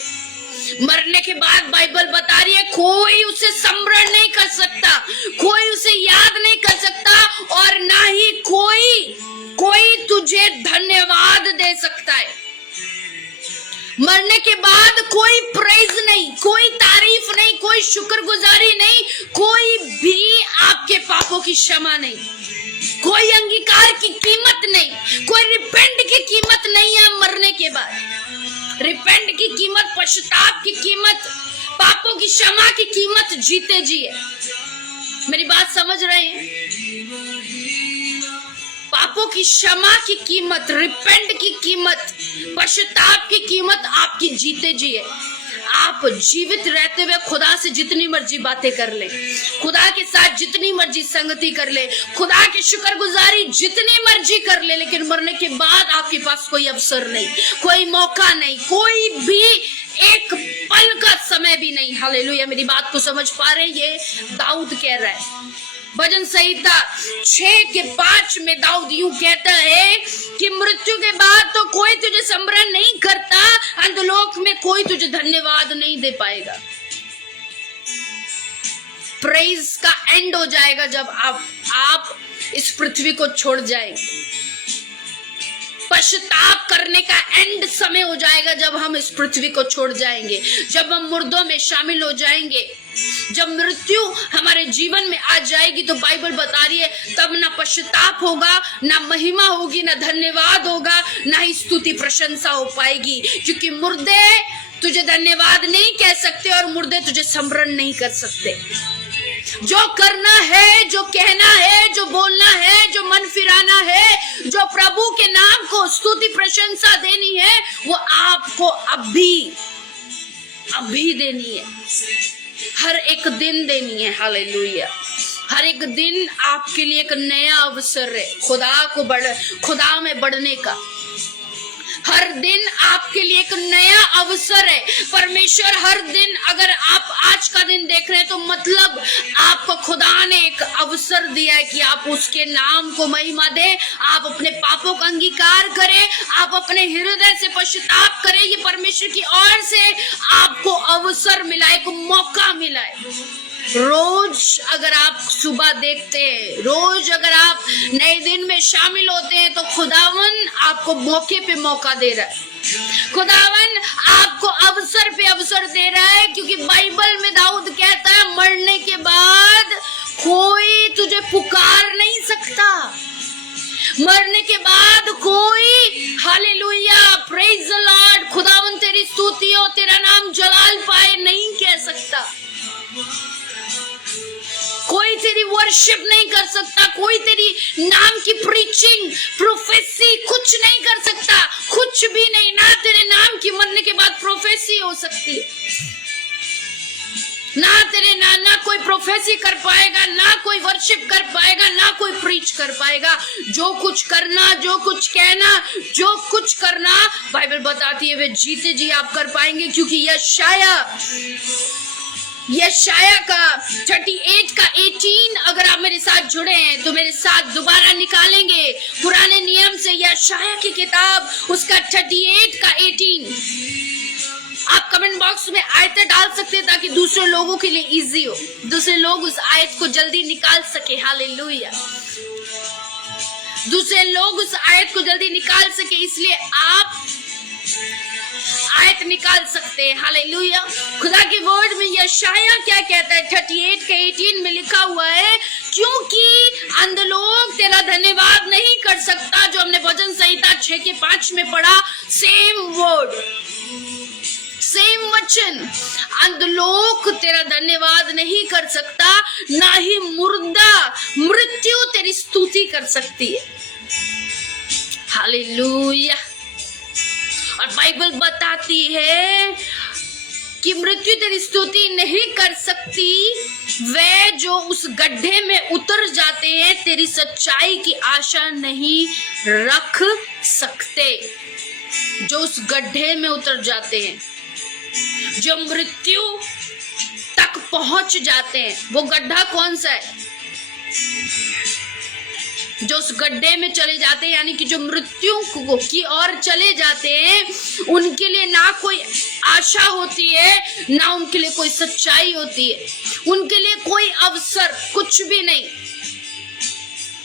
मरने के बाद बाइबल बता रही है कोई उसे स्मरण नहीं कर सकता, कोई उसे याद नहीं कर सकता, और ना ही कोई तुझे धन्यवाद दे सकता है। मरने के बाद कोई प्रेज नहीं, कोई तारीफ नहीं, कोई शुक्रगुजारी नहीं, कोई भी आपके पापों की क्षमा नहीं, कोई अंगीकार की कीमत नहीं, कोई रिपेंट की कीमत नहीं है मरने के बाद। रिपेंट की कीमत, पश्चाताप की कीमत, पापों की क्षमा की कीमत जीते जी है। मेरी बात समझ रहे हैं? पापों की क्षमा की कीमत, रिपेंट की कीमत, पश्चाताप की कीमत आपकी जीते जी है। आप जीवित रहते हुए खुदा से जितनी मर्जी बातें कर ले, खुदा के साथ जितनी मर्जी संगति कर ले, खुदा की शुक्रगुजारी जितनी मर्जी कर ले, लेकिन मरने के बाद आपके पास कोई अवसर नहीं, कोई मौका नहीं, कोई भी एक पल का समय भी नहीं। हालेलुया। मेरी बात को समझ पा रहे हैं? ये दाऊद कह रहा है। भजन संहिता 6:5 में दाऊद यूं कहता है कि मृत्यु के बाद तो कोई तुझे स्मरण नहीं करता, अंधलोक में कोई तुझे धन्यवाद नहीं दे पाएगा। प्रेज का एंड हो जाएगा जब आप इस पृथ्वी को छोड़ जाएंगे। पश्चाताप करने का एंड समय हो जाएगा जब हम इस पृथ्वी को छोड़ जाएंगे, जब हम मुर्दों में शामिल हो जाएंगे, जब मृत्यु हमारे जीवन में आ जाएगी। तो बाइबल बता रही है तब ना पश्चाताप होगा, ना महिमा होगी, ना धन्यवाद होगा, ना ही स्तुति प्रशंसा हो पाएगी, क्योंकि मुर्दे तुझे धन्यवाद नहीं कह सकते और मुर्दे तुझे स्मरण नहीं कर सकते। जो करना है, जो कहना है, जो बोलना है, जो मन फिराना है, जो प्रभु के नाम को स्तुति प्रशंसा देनी है, वो आपको अभी देनी है, हर एक दिन देनी है। हालेलुया। हर एक दिन आपके लिए एक नया अवसर है खुदा में बढ़ने का। हर दिन आपके लिए एक नया अवसर है। परमेश्वर हर दिन, अगर आप आज का दिन देख रहे हैं तो मतलब आपको खुदा ने एक अवसर दिया है कि आप उसके नाम को महिमा दें, आप अपने पापों का अंगीकार करें, आप अपने हृदय से पश्चाताप करें। ये परमेश्वर की ओर से आपको अवसर मिला, एक मौका मिला है। रोज अगर आप सुबह देखते हैं, रोज अगर आप नए दिन में शामिल होते हैं, तो खुदावन आपको मौके पे मौका दे रहा है। खुदावन आपको अवसर पे अवसर दे रहा है, क्योंकि बाइबल में दाऊद कहता है मरने के बाद कोई तुझे पुकार नहीं सकता, मरने के बाद कोई, हालेलुया, प्रेज द लॉर्ड, खुदावन तेरी स्तुति हो, तेरा नाम जलाल पाए, नहीं कह सकता। कोई तेरी वर्शिप नहीं कर सकता, कोई तेरी नाम की प्रीचिंग, प्रोफेसी कुछ नहीं कर सकता, कुछ भी नहीं। ना तेरे नाम की मरने के बाद प्रोफेसी हो सकती है, ना कोई प्रोफेसी कर पाएगा, ना कोई वर्शिप कर पाएगा, ना कोई प्रीच कर पाएगा। जो कुछ करना, जो कुछ कहना, जो कुछ करना, बाइबल बताती है वे जीते जी आप कर पाएंगे, क्योंकि यशाया का 38:18 अगर आप मेरे साथ जुड़े हैं तो मेरे साथ दोबारा निकालेंगे पुराने नियम से यशाया की किताब, उसका 38:18। आप कमेंट बॉक्स में आयतें डाल सकते हैं ताकि दूसरे लोगों के लिए इजी हो, दूसरे लोग उस आयत को जल्दी निकाल सके। हालेलुया। दूसरे लोग उस आयत को जल्दी निकाल सके, इसलिए आप आयत निकाल सकते हैं। हालेलुया। खुदा के वर्ड में यशाया क्या कहता है? 38:18 में लिखा हुआ है, क्योंकि अंधलोक तेरा धन्यवाद नहीं कर सकता, जो हमने भजन संहिता 6:5 में पढ़ा। सेम वर्ड, सेम वचन, अंधलोक तेरा धन्यवाद नहीं कर सकता, ना ही मृत्यु तेरी स्तुति कर सकती है। हालेलुया। और बाइबल बताती है कि मृत्यु तेरी स्तुति नहीं कर सकती, वे जो उस गड्ढे में उतर जाते हैं तेरी सच्चाई की आशा नहीं रख सकते। जो उस गड्ढे में उतर जाते हैं, जो मृत्यु तक पहुंच जाते हैं, वो गड्ढा कौन सा है? जो उस गड्ढे में चले जाते हैं, यानी कि जो मृत्यु की ओर चले जाते हैं, उनके लिए ना कोई आशा होती है, ना उनके लिए कोई सच्चाई होती है, उनके लिए कोई अवसर, कुछ भी नहीं,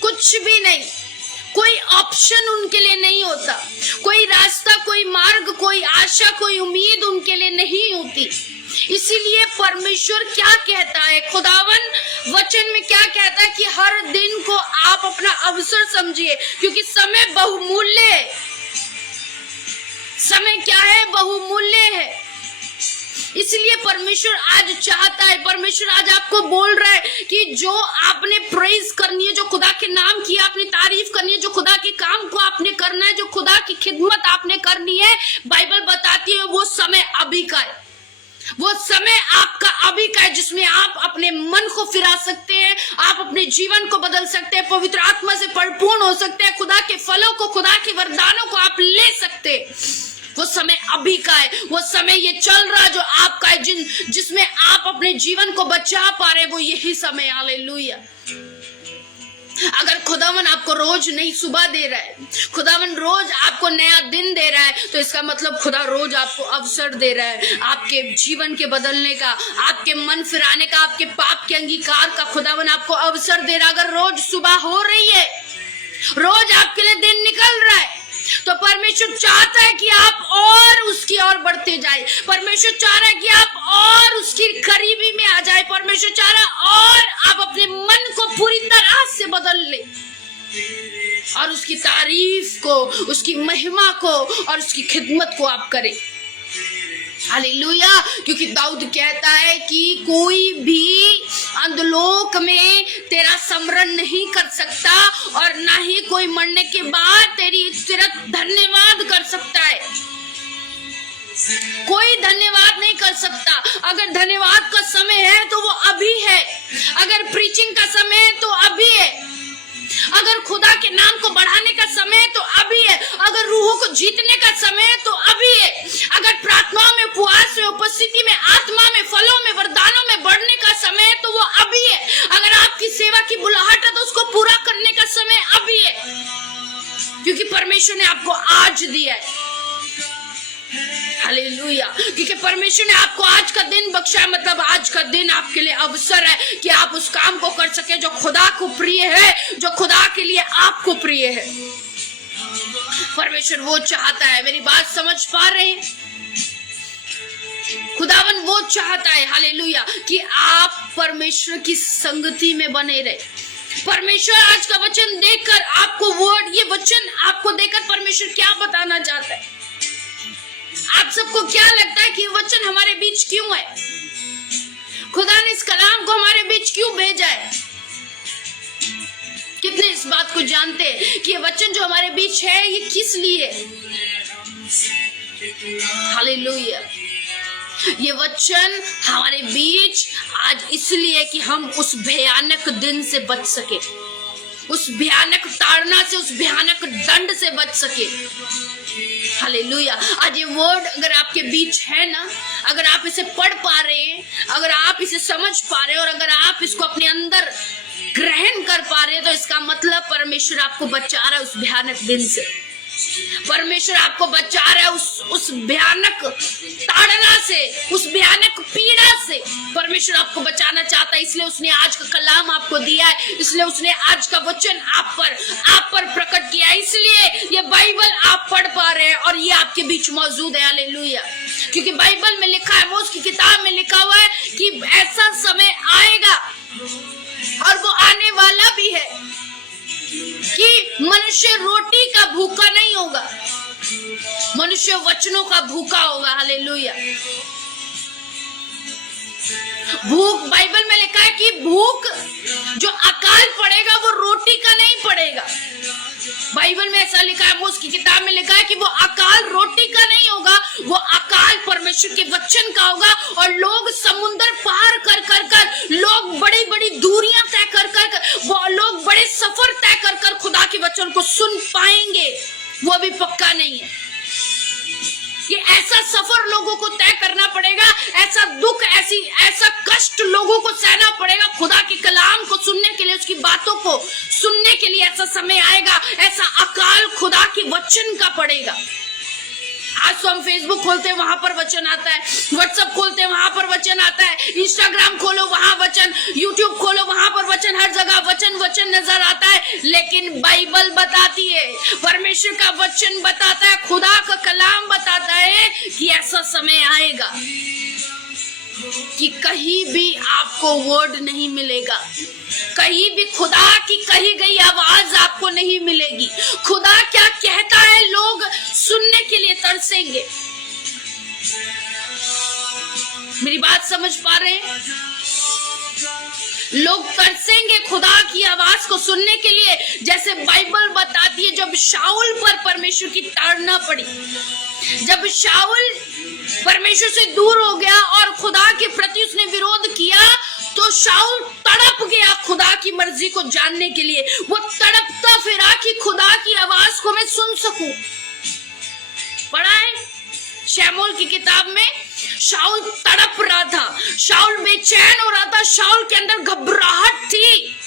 कुछ भी नहीं, कोई ऑप्शन उनके लिए नहीं होता, कोई रास्ता, कोई मार्ग, कोई आशा, कोई उम्मीद उनके लिए नहीं होती। इसीलिए परमेश्वर क्या कहता है, खुदावन वचन में क्या कहता है कि हर दिन को आप अपना अवसर समझिए, क्योंकि समय बहुमूल्य है। समय क्या है? बहुमूल्य है। इसलिए परमेश्वर आज चाहता है, परमेश्वर आज आपको बोल रहा है कि जो आपने प्रेज करनी है, जो खुदा के नाम की आपने तारीफ करनी है, जो खुदा के काम को आपने करना है, जो खुदा की खिदमत आपने करनी है, बाइबल बताती है वो समय अभी का है। वो समय आपका अभी का है, जिसमें आप अपने मन को फिरा सकते हैं, आप अपने जीवन को बदल सकते हैं, पवित्र आत्मा से परिपूर्ण हो सकते हैं, खुदा के फलों को, खुदा के वरदानों को आप ले सकते हैं। वो समय अभी का है, वो समय ये चल रहा जो आपका है, जिसमें आप अपने जीवन को बचा पा रहे, वो यही समय। हालेलुया। अगर खुदावन आपको रोज नई सुबह दे रहा है, खुदावन रोज आपको नया दिन दे रहा है, तो इसका मतलब खुदा रोज आपको अवसर दे रहा है आपके जीवन के बदलने का, आपके मन फिराने का, आपके पाप के अंगीकार का। खुदावन आपको अवसर दे रहा है। अगर रोज सुबह हो रही है, रोज आपके लिए दिन निकल रहा है, तो परमेश्वर चाहता है कि आप और उसकी ओर बढ़ते जाए। परमेश्वर चाह रहा है कि आप और उसकी करीबी में आ जाए। परमेश्वर चाह रहा है और आप अपने मन को पूरी तरह से बदल ले और उसकी तारीफ को, उसकी महिमा को और उसकी खिदमत को आप करें। हालेलुया। क्योंकि दाऊद कहता है कि कोई भी अंधलोक में तेरा स्मरण नहीं कर सकता और ना ही कोई मरने के बाद तेरा धन्यवाद कर सकता है। कोई धन्यवाद नहीं कर सकता। अगर धन्यवाद का समय है तो वो अभी है, अगर प्रीचिंग का समय है तो अभी है, अगर खुदा के नाम को बढ़ाने का समय है तो अभी है, अगर रूहों को जीतने का समय है तो अभी है, अगर प्रार्थनाओं में, उपवास में, उपस्थिति में, आत्मा में, फलों में, वरदानों में बढ़ने का समय है तो वो अभी है, अगर आपकी सेवा की बुलाहट है तो उसको पूरा करने का समय अभी है, क्योंकि परमेश्वर ने आपको आज दिया है। हालेलुया। क्योंकि परमेश्वर ने आपको आज का दिन बख्शा है, मतलब आज का दिन आपके लिए अवसर है कि आप उस काम को कर सके जो खुदा को प्रिय है, जो खुदा के लिए आपको प्रिय है। परमेश्वर वो चाहता है। मेरी बात समझ पा रहे हैं? खुदावन वो चाहता है, हालेलुया, कि आप परमेश्वर की संगति में बने रहे। परमेश्वर आज का वचन देखकर आपको वर्ड, ये वचन आपको देकर परमेश्वर क्या बताना चाहता है? आप सबको क्या लगता है कि वचन हमारे बीच क्यों है? खुदा ने इस कलाम को हमारे बीच क्यों भेजा है? कितने इस बात को जानते हैं कि ये वचन जो हमारे बीच है ये किस लिए है? हालेलुया। ये वचन हमारे बीच आज इसलिए कि हम उस भयानक दिन से बच सके, उस भयानक ताड़ना से, उस भयानक दंड से बच सके। हालेलुया। आज ये वर्ड अगर आपके बीच है ना, अगर आप इसे पढ़ पा रहे हैं, अगर आप इसे समझ पा रहे हैं और अगर आप इसको अपने अंदर ग्रहण कर पा रहे हैं, तो इसका मतलब परमेश्वर आपको बचा रहा है उस भयानक दिन से। परमेश्वर आपको बचा रहा है उस भयानक ताड़ना से, उस भयानक पीड़ा से। परमेश्वर आपको बचाना चाहता है, इसलिए उसने आज का कलाम आपको दिया है, इसलिए उसने आज का वचन आप पर प्रकट किया है। इसलिए ये बाइबल आप पढ़ पा रहे हैं और ये आपके बीच मौजूद है। हालेलुया। क्योंकि बाइबल में लिखा है, मोश की किताब में लिखा हुआ है कि ऐसा समय आएगा और वो आने वाला भी है कि मनुष्य रोटी का भूखा नहीं होगा, मनुष्य वचनों का भूखा होगा। हालेलुया। भूख, बाइबल में लिखा है कि भूख जो अकाल पड़ेगा वो रोटी का नहीं पड़ेगा। बाइबल में ऐसा लिखा है, उसकी किताब में लिखा है कि वो अकाल रोटी का नहीं होगा, वो अकाल परमेश्वर के वचन का होगा। और लोग समुद्र पार कर कर कर, लोग बड़ी बड़ी दूरियां तय कर कर, वो लोग बड़े सफर तय कर कर खुदा के वचन को सुन पाएंगे, वो भी पक्का नहीं है। ये ऐसा सफर लोगों को तय करना पड़ेगा, ऐसा दुख, ऐसा कष्ट लोगों को सहना पड़ेगा खुदा के कलाम को सुनने के लिए, उसकी बातों को सुनने के लिए। ऐसा समय आएगा, ऐसा अकाल खुदा के वचन का पड़ेगा। आज तो हम फेसबुक खोलते हैं वहां पर वचन आता है, व्हाट्सएप खोलते हैं वहां पर वचन आता है, इंस्टाग्राम खोलो वहां वचन, यूट्यूब खोलो वहां पर वचन, हर जगह वचन वचन नजर आता है। लेकिन बाइबल बताती है, परमेश्वर का वचन बताता है, खुदा का कलाम बताता है कि ऐसा समय आएगा कि कहीं भी आपको वर्ड नहीं मिलेगा, कहीं भी खुदा की कही गई आवाज आपको नहीं मिलेगी। खुदा क्या कहता है लोग सुनने के लिए तरसेंगे। मेरी बात समझ पा रहे हैं? लोग तरसेंगे खुदा की आवाज को सुनने के लिए। जैसे बाइबल बताती है, जब शाऊल पर परमेश्वर की ताड़ना पड़ी, जब शाऊल परमेश्वर से दूर हो गया और खुदा के प्रति उसने विरोध किया, तो शाऊल तड़प गया खुदा की मर्जी को जानने के लिए। वो तड़पता फिरा कि खुदा की आवाज को मैं सुन सकूं। पढ़ा है शमूएल की किताब में, शाऊल तड़प रहा था, शाऊल बेचैन हो रहा था, शाऊल के अंदर घबराहट थी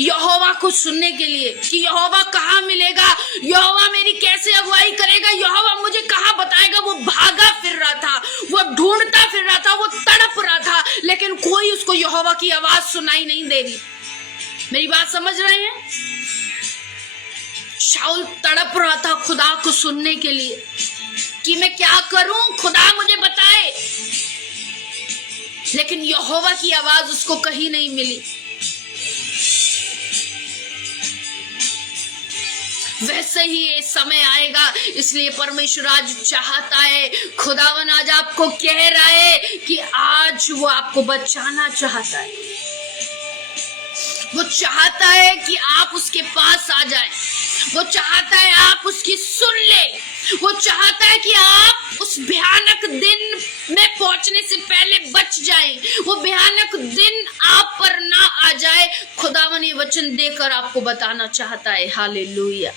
यहोवा को सुनने के लिए कि यहोवा कहाँ मिलेगा, यहोवा मेरी कैसे अगुवाई करेगा, यहोवा मुझे कहाँ बताएगा। वो भागा फिर रहा था, वो ढूंढता फिर रहा था, वो तड़प रहा था, लेकिन कोई उसको यहोवा की आवाज सुनाई नहीं दे रही। मेरी बात समझ रहे हैं? शाऊल तड़प रहा था खुदा को सुनने के लिए कि मैं क्या करूं, खुदा मुझे बताए। लेकिन यहोवा की आवाज उसको कहीं नहीं मिली। वैसे ही ये समय आएगा, इसलिए परमेश्वर आज चाहता है, खुदावन आज आपको कह रहा है कि आज वो आपको बचाना चाहता है। वो चाहता है कि आप उसके पास आ जाएं, वो चाहता है आप उसकी सुन ले, वो चाहता है कि आप उस भयानक दिन में पहुंचने से पहले बच जाएं, वो भयानक दिन आप पर ना आ जाए। खुदावन ये वचन देकर आपको बताना चाहता है। हालेलुया।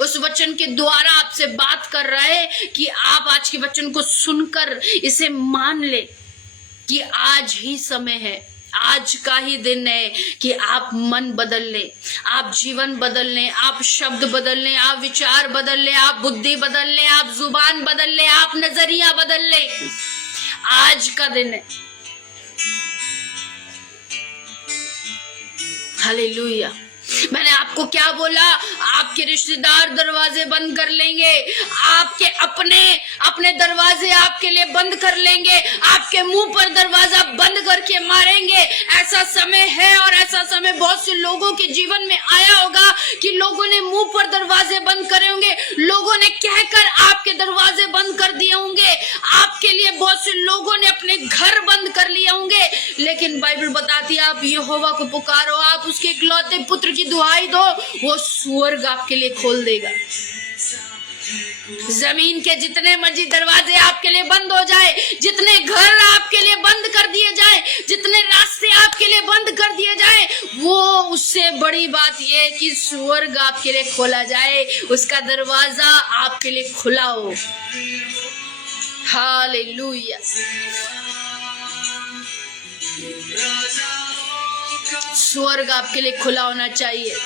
उस वचन के द्वारा आपसे बात कर रहा है कि आप आज के वचन को सुनकर इसे मान ले कि आज ही समय है, आज का ही दिन है कि आप मन बदल लें, आप जीवन बदल लें, आप शब्द बदल लें, आप विचार बदल लें, आप बुद्धि बदल लें, आप जुबान बदल लें, आप नजरिया बदल लें। आज का दिन है। हालेलुया। मैंने आपको क्या बोला? आपके रिश्तेदार दरवाजे बंद कर लेंगे, आपके अपने दरवाजे आपके लिए बंद कर लेंगे, आपके मुंह पर दरवाजा बंद करके मारेंगे। ऐसा समय है और ऐसा समय बहुत से लोगों के जीवन में आया होगा कि लोगों ने मुंह पर दरवाजे बंद करे होंगे, लोगों ने कहकर आपके दरवाजे बंद कर दिए होंगे, आपके लिए बहुत से लोगों ने अपने घर बंद कर लिए होंगे। लेकिन बाइबल बताती है आप यहोवा को पुकारो, आप उसके इकलौते पुत्र की दुहाई दो, वो स्वर्ग आपके लिए खोल देगा। जमीन के जितने मर्जी दरवाजे आपके लिए बंद हो जाए, जितने घर आपके लिए बंद कर दिए जाए, जितने रास्ते आपके लिए बंद कर दिए जाए, वो उससे बड़ी बात यह है कि स्वर्ग आपके लिए खोला जाए, उसका दरवाजा आपके लिए खुला हो। हालेलुया। स्वर्ग आपके लिए खुला होना चाहिए।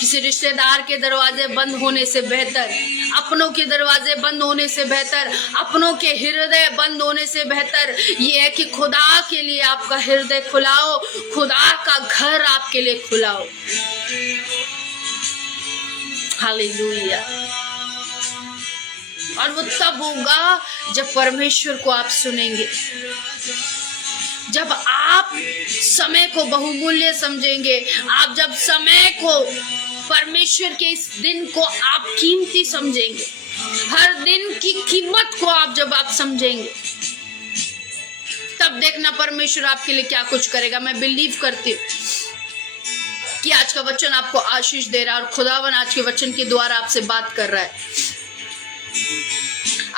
किसी रिश्तेदार के दरवाजे बंद होने से बेहतर, अपनों के दरवाजे बंद होने से बेहतर, अपनों के हृदय बंद होने से बेहतर ये है कि खुदा के लिए आपका हृदय खुला हो, खुदा का घर आपके लिए खुला हो। हालेलुया। और वो तब होगा जब परमेश्वर को आप सुनेंगे, जब आप समय को बहुमूल्य समझेंगे, आप जब समय को, परमेश्वर के इस दिन को आप कीमती समझेंगे, हर दिन की कीमत को आप जब आप समझेंगे, तब देखना परमेश्वर आपके लिए क्या कुछ करेगा। मैं बिलीव करती हूँ कि आज का वचन आपको आशीष दे रहा है और खुदावन आज के वचन के द्वारा आपसे बात कर रहा है।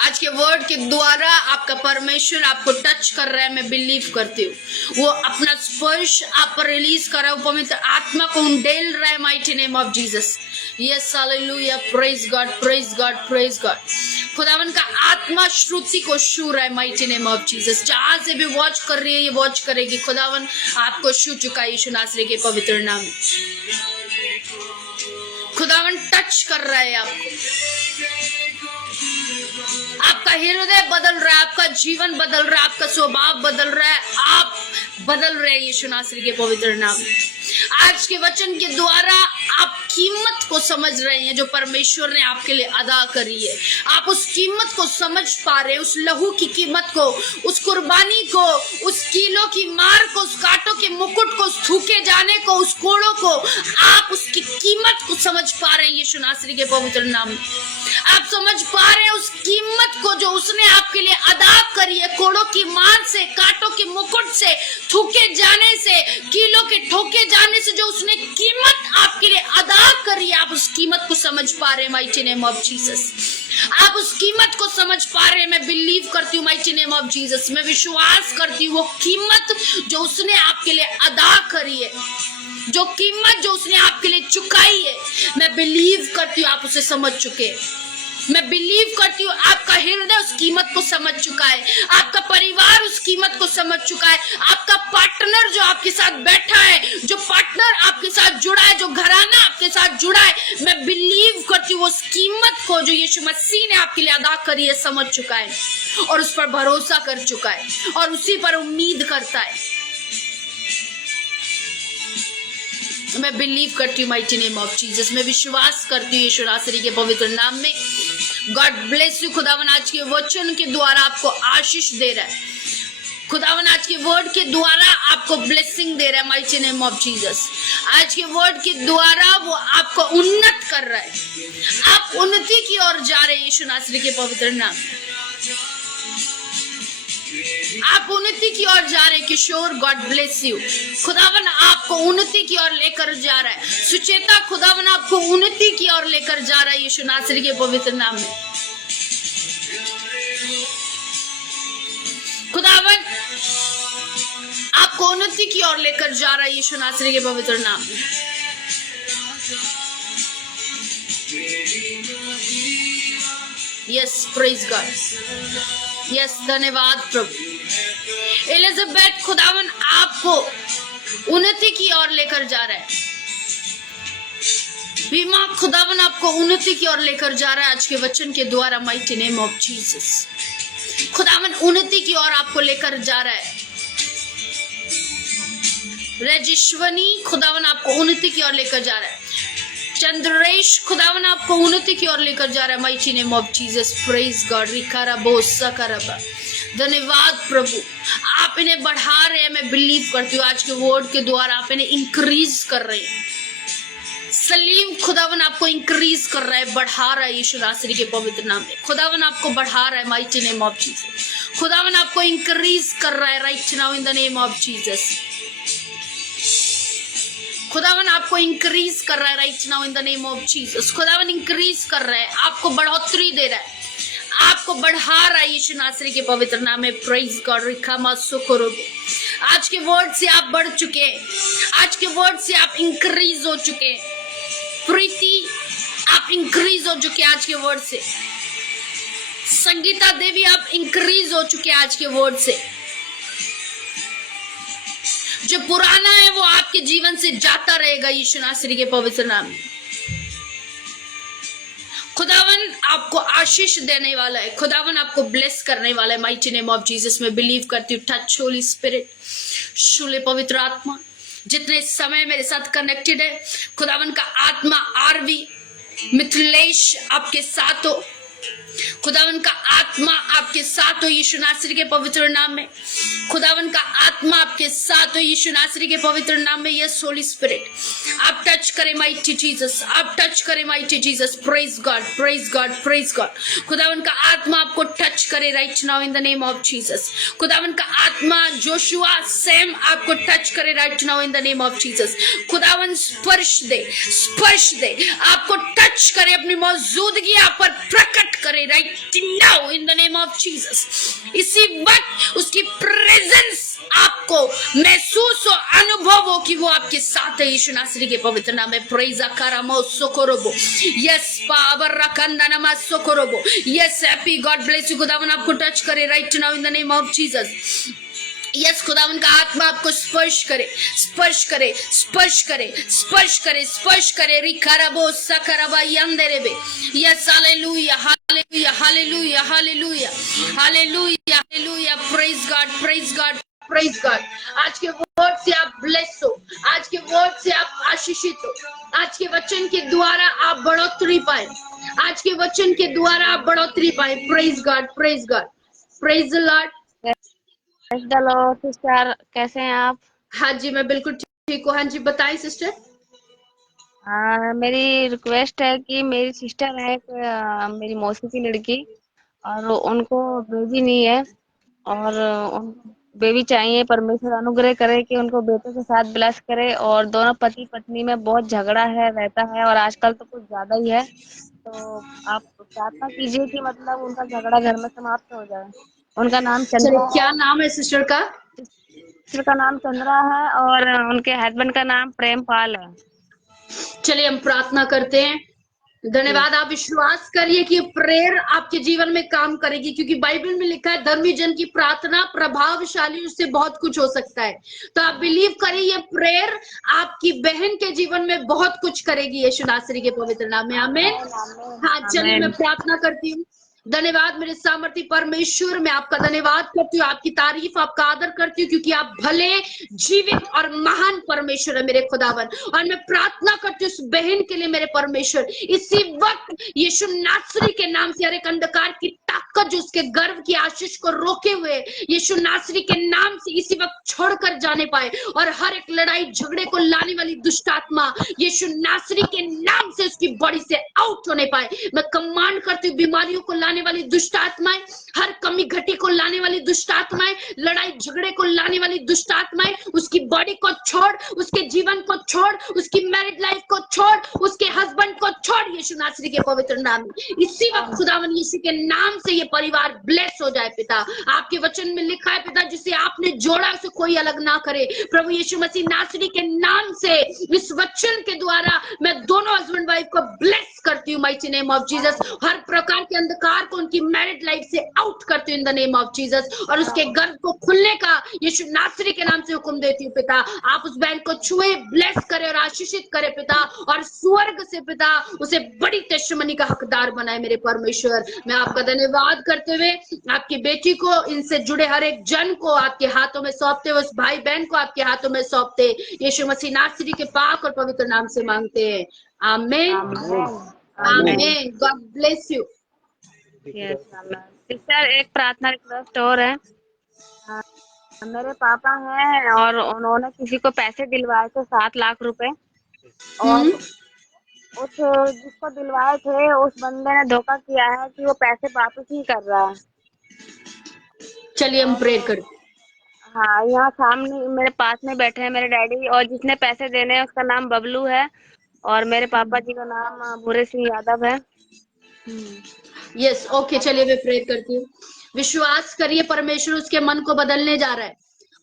आज के वर्ड के द्वारा आपका परमेश्वर आपको टच कर रहा है। मैं बिलीव करती हूँ वो अपना स्पर्श आप पर रिलीज कर रहा है, वो पवित्र आत्मा को उंडेल रहा है। Mighty name of Jesus. Yes hallelujah, praise God, praise God, praise God. खुदावन का आत्मा श्रुति को छू रहा है। Mighty name of Jesus. जहां से भी वॉच कर रही है ये वॉच करेगी। खुदावन आपको छू चुका है यीशु नासरी के पवित्र नाम में। खुदावन टच कर रहा है आपको। आपका हृदय बदल रहा है, आपका जीवन बदल रहा है, आपका स्वभाव बदल रहा है, आप बदल रहे हैं यीशु नासरी के पवित्र नाम में। आज के वचन के द्वारा आप कीमत को समझ रहे हैं जो परमेश्वर ने आपके लिए अदा करी है। आप उस कीमत को समझ पा रहे हैं, उस लहू की कीमत को, उस कुर्बानी को, उस कीलों की मार को, उस कांटों के मुकुट को, उस थूके जाने को, उस कोड़ों को, आप उसकी कीमत को समझ पा रहे हैं यीशु नासरी के पवित्र नाम में। आप समझ पा रहे हैं उस कीमत को जो उसने आपके लिए अदा करी है। कोड़ों की मार से, कांटों के मुकुट से, थूके जाने से, कीलों के ठोके जाने से जो उसने कीमत आपके लिए अदा करी है, आप उस कीमत को समझ पा रहे हैं। Mighty name of Jesus. आप उस कीमत को समझ पा रहे हैं। मैं बिलीव करती हूँ माइटी नेम ऑफ जीसस। मैं विश्वास करती हूँ वो कीमत जो उसने आपके लिए अदा करी है, जो कीमत जो उसने आपके लिए चुकाई है, मैं बिलीव करती हूँ आप उसे समझ चुके। मैं बिलीव करती हूँ आपका हृदय उस कीमत को समझ चुका है, आपका परिवार उस कीमत को समझ चुका है, आपका पार्टनर जो आपके साथ बैठा है, जो पार्टनर आपके साथ जुड़ा है, जो घराना आपके साथ जुड़ा है, मैं बिलीव करती हूँ उस कीमत को जो यीशु मसीह ने आपके लिए अदा करी है समझ चुका है और उस पर भरोसा कर चुका है और उसी पर उम्मीद करता है। मैं बिलीव करती हूँ माइटी नेम ऑफ जीसस। मैं विश्वास करती हूँ यीशु नासरी के पवित्र नाम में। God bless you. खुदावन आज के वचन के द्वारा आपको आशीष दे रहा है। खुदावन आज के वर्ड के द्वारा आपको ब्लेसिंग दे रहा है। Mighty name of Jesus. आज के वर्ड के द्वारा वो आपको उन्नत कर रहा है। आप उन्नति की ओर जा रहे हैं यीशु नासरी के पवित्र नाम में। आप उन्नति की ओर जा रहे हैं किशोर। God bless you. खुदावन आपको उन्नति की ओर लेकर जा रहा है। सुचेता, खुदावन आपको उन्नति की ओर लेकर जा रहा है यीशु नासरी के पवित्र नाम में। खुदावन आपको उन्नति की ओर लेकर जा रहा है यीशु नासरी के पवित्र नाम में। Yes, praise God. यस, धन्यवाद प्रभु। एलिजाबेथ, खुदावन आपको उन्नति की ओर लेकर जा रहा है। बीमा, खुदावन आपको उन्नति की ओर लेकर जा रहा है आज के वचन के द्वारा। Mighty name of Jesus. खुदावन उन्नति की ओर आपको लेकर जा रहा है। रजिश्वनी, खुदावन आपको उन्नति की ओर लेकर जा रहा है। चंद्रेश, खुदावन आपको उन्नति की ओर लेकर जा रहा है। Mighty name of Jesus. Praise God. रिकारा बोसा करबा। धन्यवाद प्रभु। आप इन्हें बढ़ा रहे हैं। मैं बिलीव करती हूँ आज के वर्ड के द्वारा आप इन्हें इंक्रीज कर रहे हैं। सलीम, खुदावन आपको इंक्रीज कर रहा है, बढ़ा रहा है यीशु नासरी के पवित्र नाम में। खुदावन आपको बढ़ा रहा है माइटी नेम ऑफ जीसस। खुदावन आपको इंक्रीज कर रहा है right now in the name of Jesus. खुदावन आपको इंक्रीज कर रहा है right now in the name of Jesus. खुदावन इंक्रीज कर रहा है, आपको बढ़ोतरी दे रहा है, आपको बढ़ा रहा है यीशु नासरी के पवित्र नाम में। Praise God. रिखामा सुखरो। आज के वर्ड से आप बढ़ चुके हैं। आज के वर्ड से आप इंक्रीज हो चुके हैं। प्रीति, आप इंक्रीज हो चुके हैं आज के वर्ड से। संगीता देवी, आप इंक्रीज हो चुके हैं आज के वर्ड से। जो पुराना है वो आपके जीवन से जाता रहेगा यीशु नासरी के पवित्र नाम में। खुदावन आपको आशीष देने वाला है। खुदावन आपको ब्लेस करने वाला है माइटी नेम ऑफ जीसस में बिलीव करती हूँ। टच होली स्पिरिट, शुले पवित्र आत्मा, जितने समय मेरे साथ कनेक्टेड है, खुदावन का आत्मा आरवी मिथिलेश आपके साथ हो। खुदावन का आत्मा आपके साथ हो यीशु नासरी के पवित्र नाम में। खुदावन का आत्मा आपके साथ हो यीशु नासरी के पवित्र नाम में। यस होली स्पिरिट, आप टच करें माइटी जीसस, आप टच करें mighty Jesus. Praise God, praise God, praise God. खुदावन का आत्मा आपको टच करे right now in the name of Jesus. खुदावन का आत्मा जोशुआ सेम आपको टच करे right now in the name of Jesus. खुदावन स्पर्श दे, स्पर्श दे, आपको टच करे, अपनी मौजूदगी आप पर प्रकट करे right now in the name of Jesus. इसी वक्त उसकी प्रेजेंस आपको महसूस हो, अनुभव हो कि वो आपके साथ है यीशु नासरी के पवित्र नाम में। प्रेज अकारामो सोकोरोबो, यस पावर रखंदा नमा सोकोरोबो, yes happy, God bless you. खुदावन आपको टच करे right now in the name of Jesus. Yes खुदावन का आत्मा आपको स्पर्श करे, स्पर्श करे, स्पर्श करे, स्पर्श करे, स्पर्श करे। रिकाराबो सकराबा यंदेरेबे, yes hallelujah, hallelujah, hallelujah, hallelujah, hallelujah, hallelujah. Praise God, praise God, praise God. आज के वर्ड से आप ब्लेस हो, आज के वर्ड से आप आशीषित हो, आज के वचन के द्वारा आप बढ़ोतरी पाए, आज के वचन के द्वारा आप बढ़ोतरी पाए। Praise God, praise God, praise the Lord. Sister, कैसे हैं आप? हाँ जी, मैं बिल्कुल ठीक हूँ। हाँ जी, बताएं सिस्टर। मेरी रिक्वेस्ट है कि मेरी सिस्टर है मेरी मौसी की लड़की, और उनको बेबी नहीं है, और बेबी चाहिए। परमेश्वर अनुग्रह करे कि उनको बेटे के साथ ब्लेस करे। और दोनों पति पत्नी में बहुत झगड़ा है, रहता है, और आजकल तो कुछ ज्यादा ही है। तो आप प्रार्थना कीजिए कि मतलब उनका झगड़ा घर में समाप्त हो जाए। उनका नाम चंद्रा है। क्या नाम है सिस्टर का? सिस्टर का नाम चंद्रा है और उनके हस्बैंड का नाम प्रेमपाल है। चलिए हम प्रार्थना करते हैं। धन्यवाद। आप विश्वास करिए कि प्रेयर आपके जीवन में काम करेगी, क्योंकि बाइबल में लिखा है धर्मी जन की प्रार्थना प्रभावशाली, उससे बहुत कुछ हो सकता है। तो आप बिलीव करिए, ये प्रेयर आपकी बहन के जीवन में बहुत कुछ करेगी यीशु नासरी के पवित्र नाम में। आमीन। हाँ, चलिए मैं प्रार्थना करती हूँ। धन्यवाद मेरे सामर्थी परमेश्वर, मैं आपका धन्यवाद करती हूँ, आपकी तारीफ, आपका आदर करती हूँ, क्योंकि आप भले, जीवित और महान परमेश्वर है मेरे खुदावन। और मैं प्रार्थना करती हूँ उस बहन के लिए मेरे परमेश्वर, इसी वक्त यीशु नासरी के नाम से हर एक अंधकार की ताकत जो उसके गर्भ की आशीष को रोके हुए यीशु नासरी के नाम से इसी वक्त छोड़कर जाने पाए। और हर एक लड़ाई झगड़े को लाने वाली दुष्ट आत्मा यीशु नासरी के नाम से उसकी बॉडी से आउट होने पाए। मैं कमांड करती हूँ बीमारियों को लाने वाली दुष्ट आत्माएं, हर कमी घटी को लाने वाली दुष्ट आत्माएं, लड़ाई झगड़े को लाने वाली दुष्ट आत्माएं, उसकी बॉडी को छोड़, उसके जीवन को छोड़, उसकी मैरिड लाइफ को छोड़, उसके हस्बैंड को छोड़ यीशु नासरी के पवित्र नाम में। इसी वक्त खुदावन यीशु के नाम से ये परिवार ब्लेस हो जाए पिता। आपके वचन में लिखा है पिता, जिसे आपने जोड़ा उसे कोई अलग ना करे। प्रभु यीशु मसीह नासरी के नाम से इस वचन के द्वारा मैं दोनों हस्बैंड वाइफ को ब्लेस करती हूँ माइटी नेम ऑफ जीसस। हर प्रकार के अंधकार को उनकी मैरिड लाइफ से आउट करती हूँ इन द नेम ऑफ जीसस। और उसके गर्भ को खुलने का यीशु नासरी के नाम से हुक्म देती हूँ पिता। आप उस बहन को छुए, ब्लेस करे और आशीषित करे पिता, और स्वर्ग से पिता उसे बड़ी टेस्टिमनी का हकदार बनाए मेरे परमेश्वर। मैं आपका धन्यवाद करते हुए आपकी बेटी को, इनसे जुड़े हर एक जन को आपके हाथों में सौंपते हुए, उस भाई बहन को आपके हाथों में सौंपते यीशु मसीह नासरी के पाक और पवित्र नाम से मांगते हैं। आमीन, आमीन। God bless you. सिस्टर, एक प्रार्थना रिक्वेस्ट और है। मेरे पापा हैं और उन्होंने किसी को पैसे दिलवाए थे 7 लाख रुपए, और उस जिसको दिलवाए थे उस बंदे ने धोखा किया है कि वो पैसे वापस नहीं कर रहा है। चलिए हम प्रेयर करते हैं। हाँ, यहाँ सामने मेरे पास में बैठे हैं मेरे डैडी, और जिसने पैसे देने हैं उसका नाम बबलू है, और मेरे पापा जी का नाम भूरे सिंह यादव है। यस, ओके, चलिए मैं प्रेयर करती हूँ। विश्वास करिए परमेश्वर उसके मन को बदलने जा रहा है।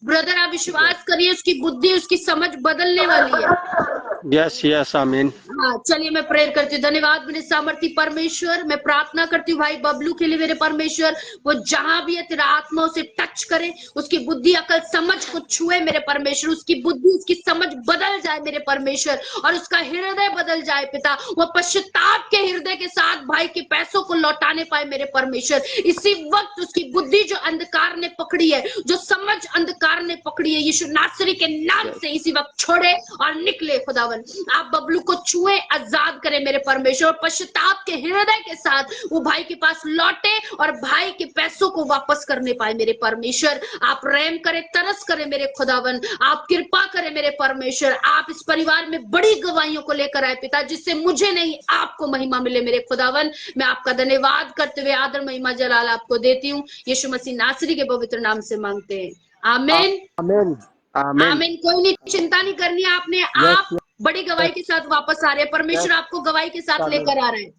ब्रदर आप विश्वास करिए, उसकी बुद्धि, उसकी समझ बदलने वाली है। यस यस, आमीन। हाँ, चलिए मैं प्रेयर करती हूँ। धन्यवाद मेरे सामर्थी परमेश्वर, मैं प्रार्थना करती हूँ भाई बबलू के लिए मेरे परमेश्वर। वो जहां भी है तेरा आत्मा उसे टच करे, उसकी बुद्धि, अकल, समझ को छुए मेरे परमेश्वर। उसकी बुद्धि, उसकी समझ बदल जाए मेरे परमेश्वर, और उसका हृदय बदल जाए पिता। वो पश्चाताप के हृदय के साथ भाई के पैसों को लौटाने पाए मेरे परमेश्वर। इसी वक्त उसकी बुद्धि जो अंधकार ने पकड़ी है, जो समझ अंधकार ने पकड़ी है, यीशु नासरी के नाम से इसी वक्त छोड़े और निकले खुदा। खुदावन। आप बबलू को छुए, आजाद करें मेरे परमेश्वर, और पश्चाताप के हृदय के साथ वो भाई के पास लौटे और भाई के पैसों को वापस करने पाए मेरे परमेश्वर। आप रहम करें, तरस करें मेरे खुदावन, आप कृपा करें मेरे परमेश्वर। आप इस परिवार में बड़ी गवाहियों को लेकर आए पिता, जिससे मुझे नहीं आपको महिमा मिले मेरे खुदावन। मैं आपका धन्यवाद करते हुए आदर महिमा जलाल आपको देती हूँ, यीशु मसीह नासरी के पवित्र नाम से मांगते हैं, आमीन आमेन आमेन। आमीन। कोई नहीं, चिंता नहीं करनी है आपने, आप बड़ी गवाही के साथ वापस आ रहे हैं, परमेश्वर आपको गवाही के साथ लेकर आ रहे हैं।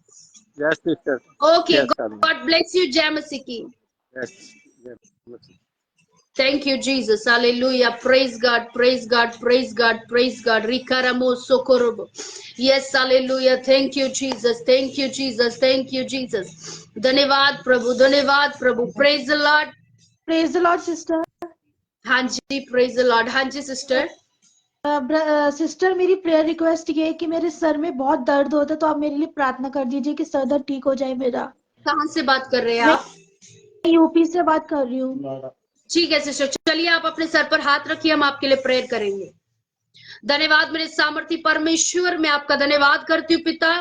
Yes sister. Okay, God bless you, जय मसीह की। Yes. Thank you, Jesus. Hallelujah. Praise God. Praise God. Praise God. Praise God. Rikaramo sokorobo. Yes, hallelujah. Thank you, Jesus. Thank you, Jesus. Thank you, Jesus. धन्यवाद प्रभु, धन्यवाद प्रभु। Praise the Lord. Praise the Lord sister. हाँ जी, praise the Lord। हाँ जी sister. Sister, मेरी prayer request ये है कि मेरे सर में बहुत दर्द होता है, तो आप मेरे लिए प्रार्थना कर दीजिए कि सर दर्द ठीक हो जाए मेरा। कहाँ से बात कर रहे हैं मैं आप? यूपी से बात कर रही हूँ। ठीक है सिस्टर, चलिए आप अपने सर पर हाथ रखिए, हम आपके लिए प्रेयर करेंगे। धन्यवाद मेरे सामर्थी परमेश्वर, मैं आपका धन्यवाद करती हूँ पिता,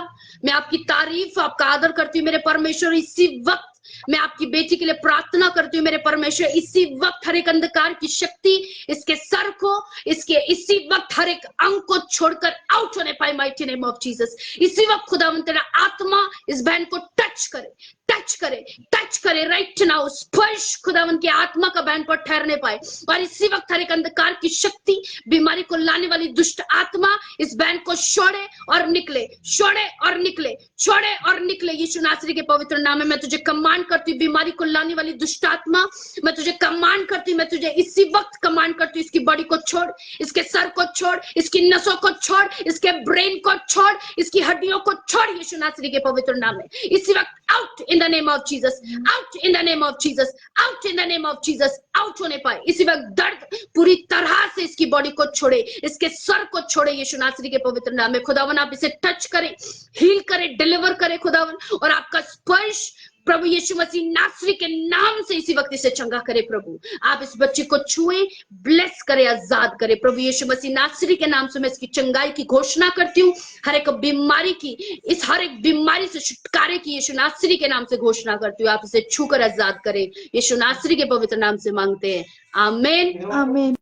मैं आपकी तारीफ, आपका आदर करती हूँ मेरे परमेश्वर। इसी वक्त मैं आपकी बेटी के लिए प्रार्थना करती हूँ मेरे परमेश्वर। इसी वक्त हर एक अंधकार की शक्ति इसके सर को, इसके इसी वक्त हर एक अंग को छोड़कर आउट होने पाए, माइटी नेम ऑफ जीसस। इसी वक्त खुदावंद तेरा आत्मा इस बहन को टच करे, टच करे, टच करे राइट नाउ। स्पर्श खुदावंद की आत्मा का बहन पर ठहरने पाए, और इसी वक्त हर एक अंधकार की शक्ति, बीमारी को लाने वाली दुष्ट आत्मा इस बहन को छोड़े और निकले, छोड़े और निकले, छोड़े और निकले। यीशु नासरी के पवित्र नाम में मैं तुझे कमांड करती हूँ, बीमारी को लाने वाली दुष्ट आत्मा, मैं तुझे कमांड करती हूँ, मैं तुझे इसी वक्त कमांड करती हूँ, इसकी बॉडी को छोड़, इसके सर को छोड़, इसकी नसों को छोड़, इसके ब्रेन को छोड़, इसकी हड्डियों को छोड़, यीशु नासरी के पवित्र नाम में इसी वक्त out in the name of Jesus, out in the name of Jesus, out in the name of Jesus, out होने पाए। इसी वक्त दर्द पूरी तरह से इसकी बॉडी को छोड़े, इसके सर को छोड़े, यीशु नासरी के पवित्र नाम में। खुदावन आप इसे टच करें, हील करें, डिलीवर करें खुदावन, और आपका स्पर्श प्रभु यीशु मसीह नासरी के नाम से इसी वक्त इसे चंगा करे। प्रभु आप इस बच्चे को छुए, ब्लेस करे, आजाद करे। प्रभु यीशु मसीह नासरी के नाम से मैं इसकी चंगाई की घोषणा करती हूँ, हर एक बीमारी की, इस हर एक बीमारी से छुटकारे की यीशु नासरी के नाम से घोषणा करती हूँ। आप इसे छूकर आजाद करे, यीशु नासरी के पवित्र नाम से मांगते हैं, आमीन आमीन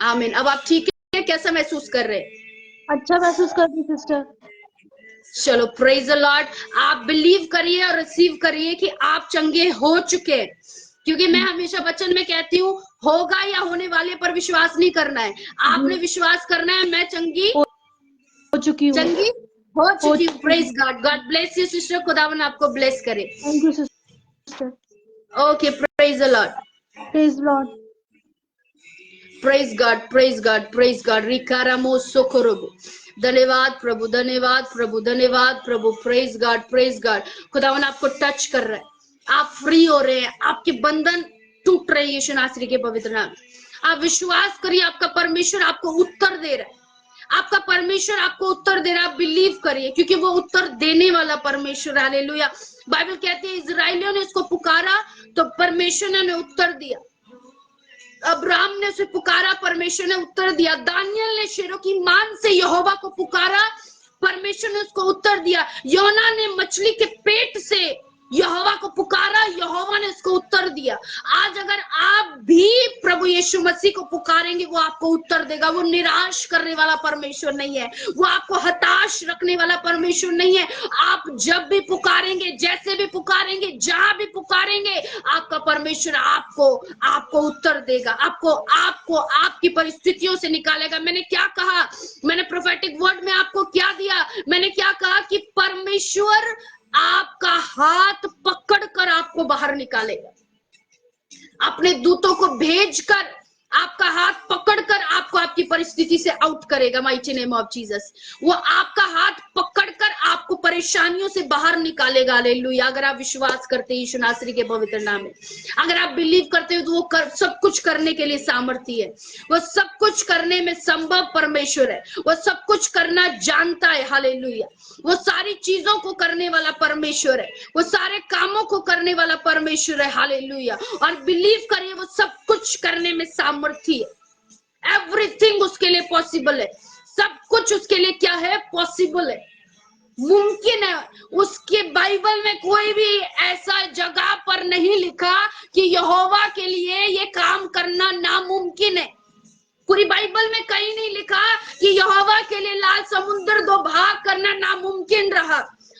आमीन। अब आप ठीक है, कैसा महसूस कर रहे हैं? अच्छा महसूस कर रही सिस्टर। चलो प्रेज द लॉर्ड। आप बिलीव करिए और रिसीव करिए कि आप चंगे हो चुके हैं, क्योंकि मैं हमेशा वचन में कहती हूँ, होगा या होने वाले पर विश्वास नहीं करना है, आपने विश्वास करना है मैं चंगी हो चुकी हूँ, चंगी हो चुकी हूँ। Praise God, God bless you sister, खुदावन आपको ब्लेस करे। Thank you sister. Okay, praise the Lord, praise Lord. Praise God, praise God, praise God. रिकारामो सोकोरोबो। धन्यवाद प्रभु, धन्यवाद प्रभु, धन्यवाद प्रभु। Praise God, praise God. खुदावन आपको टच कर रहा है, आप फ्री हो रहे हैं, आपके बंधन टूट रहे हैं यीशु नासरी के पवित्र नाम। आप विश्वास करिए, आपका परमेश्वर आपको उत्तर दे रहा है, आपका परमेश्वर आपको उत्तर दे रहा है। आप बिलीव करिए, क्योंकि वो उत्तर देने वाला परमेश्वर। हालेलुया। बाइबल कहती है इजराइलियों ने उसको पुकारा तो परमेश्वर ने उत्तर दिया। अब्राहम ने उसे पुकारा, परमेश्वर ने उत्तर दिया। दानियल ने शेरों की मान से यहोवा को पुकारा, परमेश्वर ने उसको उत्तर दिया। योना ने मछली के पेट से यहोवा को पुकारा, यहोवा ने उसको उत्तर दिया। आज अगर आप भी प्रभु यीशु मसीह को पुकारेंगे, वो आपको उत्तर देगा। वो निराश करने वाला परमेश्वर नहीं है, वो आपको हताश रखने वाला परमेश्वर नहीं है। आप जब भी पुकारेंगे, जैसे भी पुकारेंगे, जहां भी पुकारेंगे, आपका परमेश्वर आपको उत्तर देगा, आपको आपकी परिस्थितियों से निकालेगा। मैंने क्या कहा? मैंने प्रोफेटिक वर्ड में आपको क्या दिया? मैंने क्या कहा कि परमेश्वर आपका हाथ पकड़कर आपको बाहर निकालेगा, अपने दूतों को भेजकर आपका हाथ पकड़कर आपको आपकी परिस्थिति से आउट करेगा। Mighty name of Jesus. वो आपका हाथ पकड़कर आपको परेशानियों से बाहर निकालेगा। हालेलुया। अगर आप विश्वास करते हैं यीशु नासरी के पवित्र नाम में, अगर आप बिलीव करते हो, तो वो सब कुछ करने के लिए सामर्थ्य है, वो सब कुछ करने में संभव परमेश्वर है, वो सब कुछ करना जानता है। हालेलुया। वो सारी चीजों को करने वाला परमेश्वर है, वो सारे कामों को करने वाला परमेश्वर है। हालेलुया। और बिलीव करिए, वो सब कुछ करने में सामर्थ्य है। एवरीथिंग उसके लिए पॉसिबल है, सब कुछ उसके लिए क्या है, पॉसिबल है, मुमकिन है। उसके बाइबल में कोई भी ऐसा जगह पर नहीं लिखा कि यहोवा के लिए ये काम करना नामुमकिन है। पूरी बाइबल में कहीं नहीं लिखा कि यहोवा के लिए लाल समुद्र दो भाग करना नामुमकिन रहा,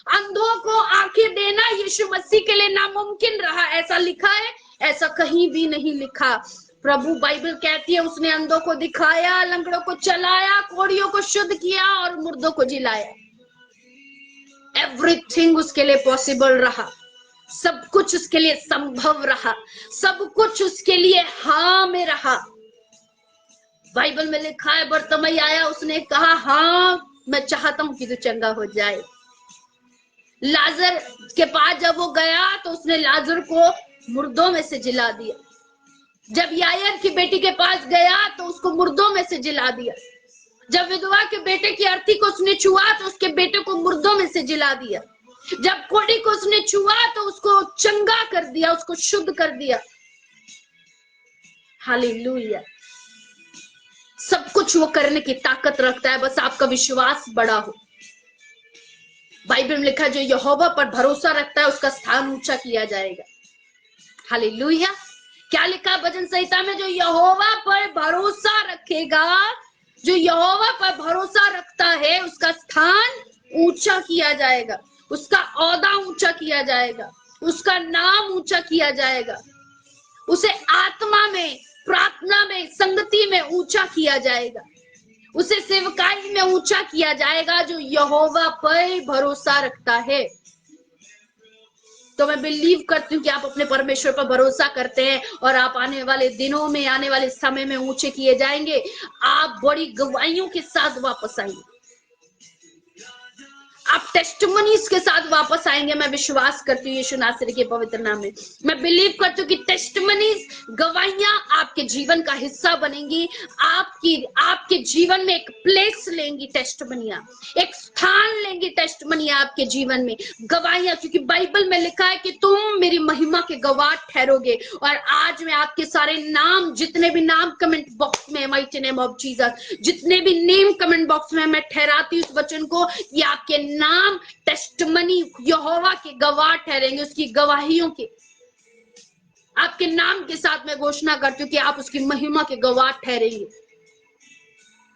अंधों को आंखें देना यीशु मसीह के लिए नामुमकिन रहा, ऐसा लिखा है? ऐसा कहीं भी नहीं लिखा। प्रभु बाइबल कहती है उसने अंधों को दिखाया, लंगड़ों को चलाया, कोढ़ियों को शुद्ध किया और मुर्दों को जिलाया। एवरीथिंग उसके लिए पॉसिबल रहा, सब कुछ उसके लिए संभव रहा, सब कुछ उसके लिए हाँ में रहा। बाइबल में लिखा है बरतमई आया, उसने कहा हाँ मैं चाहता हूं कि तू चंगा हो जाए। लाजर के पास जब वो गया तो उसने लाजर को मुर्दों में से जिला दिया। जब यायर की बेटी के पास गया तो उसको मुर्दों में से जिला दिया। जब विधवा के बेटे की अर्थी को उसने छुआ तो उसके बेटे को मुर्दों में से जिला दिया। जब कोढ़ी को उसने छुआ तो उसको चंगा कर दिया, उसको शुद्ध कर दिया। हालेलुया। सब कुछ वो करने की ताकत रखता है, बस आपका विश्वास बड़ा हो। बाइबल में लिखा जो यहोवा पर भरोसा रखता है उसका स्थान ऊंचा किया जाएगा। हालेलुया। क्या लिखा भजन संहिता में? जो यहोवा पर भरोसा रखेगा, जो यहोवा पर भरोसा रखता है उसका स्थान ऊंचा किया जाएगा, उसका औदा ऊंचा किया जाएगा, उसका नाम ऊंचा किया जाएगा, उसे आत्मा में, प्रार्थना में, संगति में ऊंचा किया जाएगा, उसे सेवकाई में ऊंचा किया जाएगा जो यहोवा पर भरोसा रखता है। तो मैं बिलीव करती हूँ कि आप अपने परमेश्वर पर भरोसा करते हैं और आप आने वाले दिनों में, आने वाले समय में ऊंचे किए जाएंगे। आप बड़ी गवाहियों के साथ वापस आएंगे, आप टेस्टिमनीज के साथ वापस आएंगे। मैं विश्वास करती हूँ यीशु नासरी के पवित्र नाम में। मैं बिलीव करती हूँ कि टेस्टिमनीज, गवाहियां आपके जीवन का हिस्सा बनेंगी, आपके जीवन में एक प्लेस लेंगी टेस्टिमनियां, एक स्थान लेंगी टेस्टिमनियां आपके जीवन में, गवाहियां। क्योंकि बाइबल में लिखा है कि तुम मेरी महिमा के गवाह ठहरोगे। और आज मैं आपके सारे नाम, जितने भी नाम कमेंट बॉक्स में, माइटी नेम ऑफ जीसस, जितने भी नेम कमेंट बॉक्स में मैं ठहराती हूँ इस वचन को कि आपके नाम टेस्टिमनी, यहोवा के गवाह ठहरेंगे, उसकी गवाहियों के। आपके नाम के साथ मैं घोषणा करती हूँ कि आप उसकी महिमा के गवाह ठहरेंगे।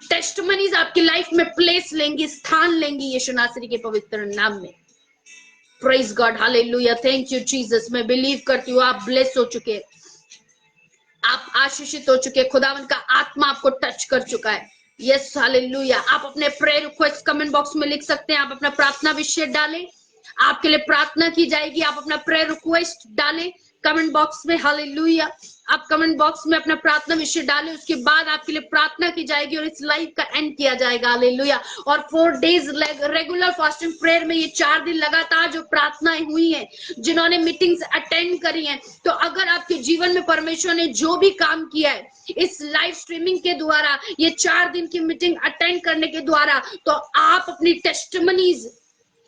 टेस्टिमनीज आपकी लाइफ में प्लेस लेंगी, स्थान लेंगी यीशु नासरी के पवित्र नाम में। Praise God, hallelujah, thank you Jesus. मैं बिलीव करती हूँ आप ब्लेस हो चुके, आप आशीषित हो चुके, खुदावन का आत्मा आपको टच कर चुका है। Yes, hallelujah. आप अपने प्रेयर रिक्वेस्ट कमेंट बॉक्स में लिख सकते हैं, आप अपना प्रार्थना विषय डालें, आपके लिए प्रार्थना की जाएगी। आप अपना प्रेयर रिक्वेस्ट डालें कमेंट बॉक्स में, हालेलुया। आप कमेंट बॉक्स में अपना प्रार्थना विषय डालें, उसके बाद आपके लिए प्रार्थना की जाएगी और इस लाइव का एंड किया जाएगा, हालेलुया। और 4 डेज रेगुलर फास्टिंग प्रेयर में, ये 4 दिन लगातार जो प्रार्थनाएं हुई हैं, जिन्होंने मीटिंग्स अटेंड करी हैं, तो अगर आपके जीवन में परमेश्वर ने जो भी काम किया है इस लाइव स्ट्रीमिंग के द्वारा, ये 4 दिन की मीटिंग अटेंड करने के द्वारा, तो आप अपनी टेस्टिमनीज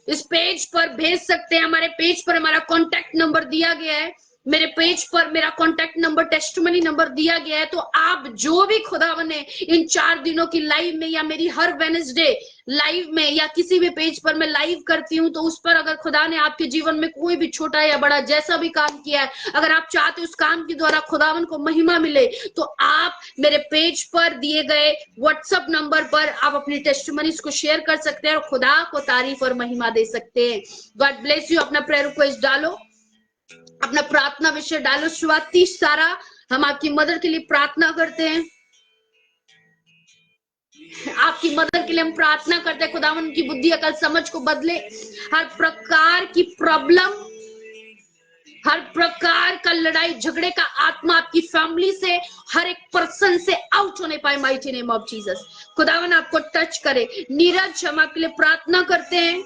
इस पेज पर भेज सकते हैं। हमारे पेज पर हमारा कॉन्टैक्ट नंबर दिया गया है, मेरे पेज पर मेरा कॉन्टैक्ट नंबर, टेस्टिमनी नंबर दिया गया है। तो आप जो भी खुदावन ने इन 4 दिनों की लाइव में, या मेरी हर वेडनेसडे लाइव में, या किसी भी पेज पर मैं लाइव करती हूँ, तो उस पर अगर खुदा ने आपके जीवन में कोई भी छोटा या बड़ा जैसा भी काम किया है, अगर आप चाहते उस काम के द्वारा खुदावन को महिमा मिले, तो आप मेरे पेज पर दिए गए व्हाट्सएप नंबर पर आप अपनी टेस्टिमनीज को शेयर कर सकते हैं और खुदा को तारीफ और महिमा दे सकते हैं। God bless you. अपना प्रेयर रिक्वेस्ट डालो, अपना प्रार्थना विषय डालो। स्वाति सारा, हम आपकी मदर के लिए प्रार्थना करते हैं, आपकी मदर के लिए हम प्रार्थना करते हैं। खुदावन की बुद्धि, अकल, समझ को बदले, हर प्रकार की प्रॉब्लम, हर प्रकार का लड़ाई झगड़े का आत्मा आपकी फैमिली से, हर एक पर्सन से आउट होने पाए, माइटी नेम ऑफ जीसस। खुदावन आपको टच करे। नीरज, हम आपके लिए प्रार्थना करते हैं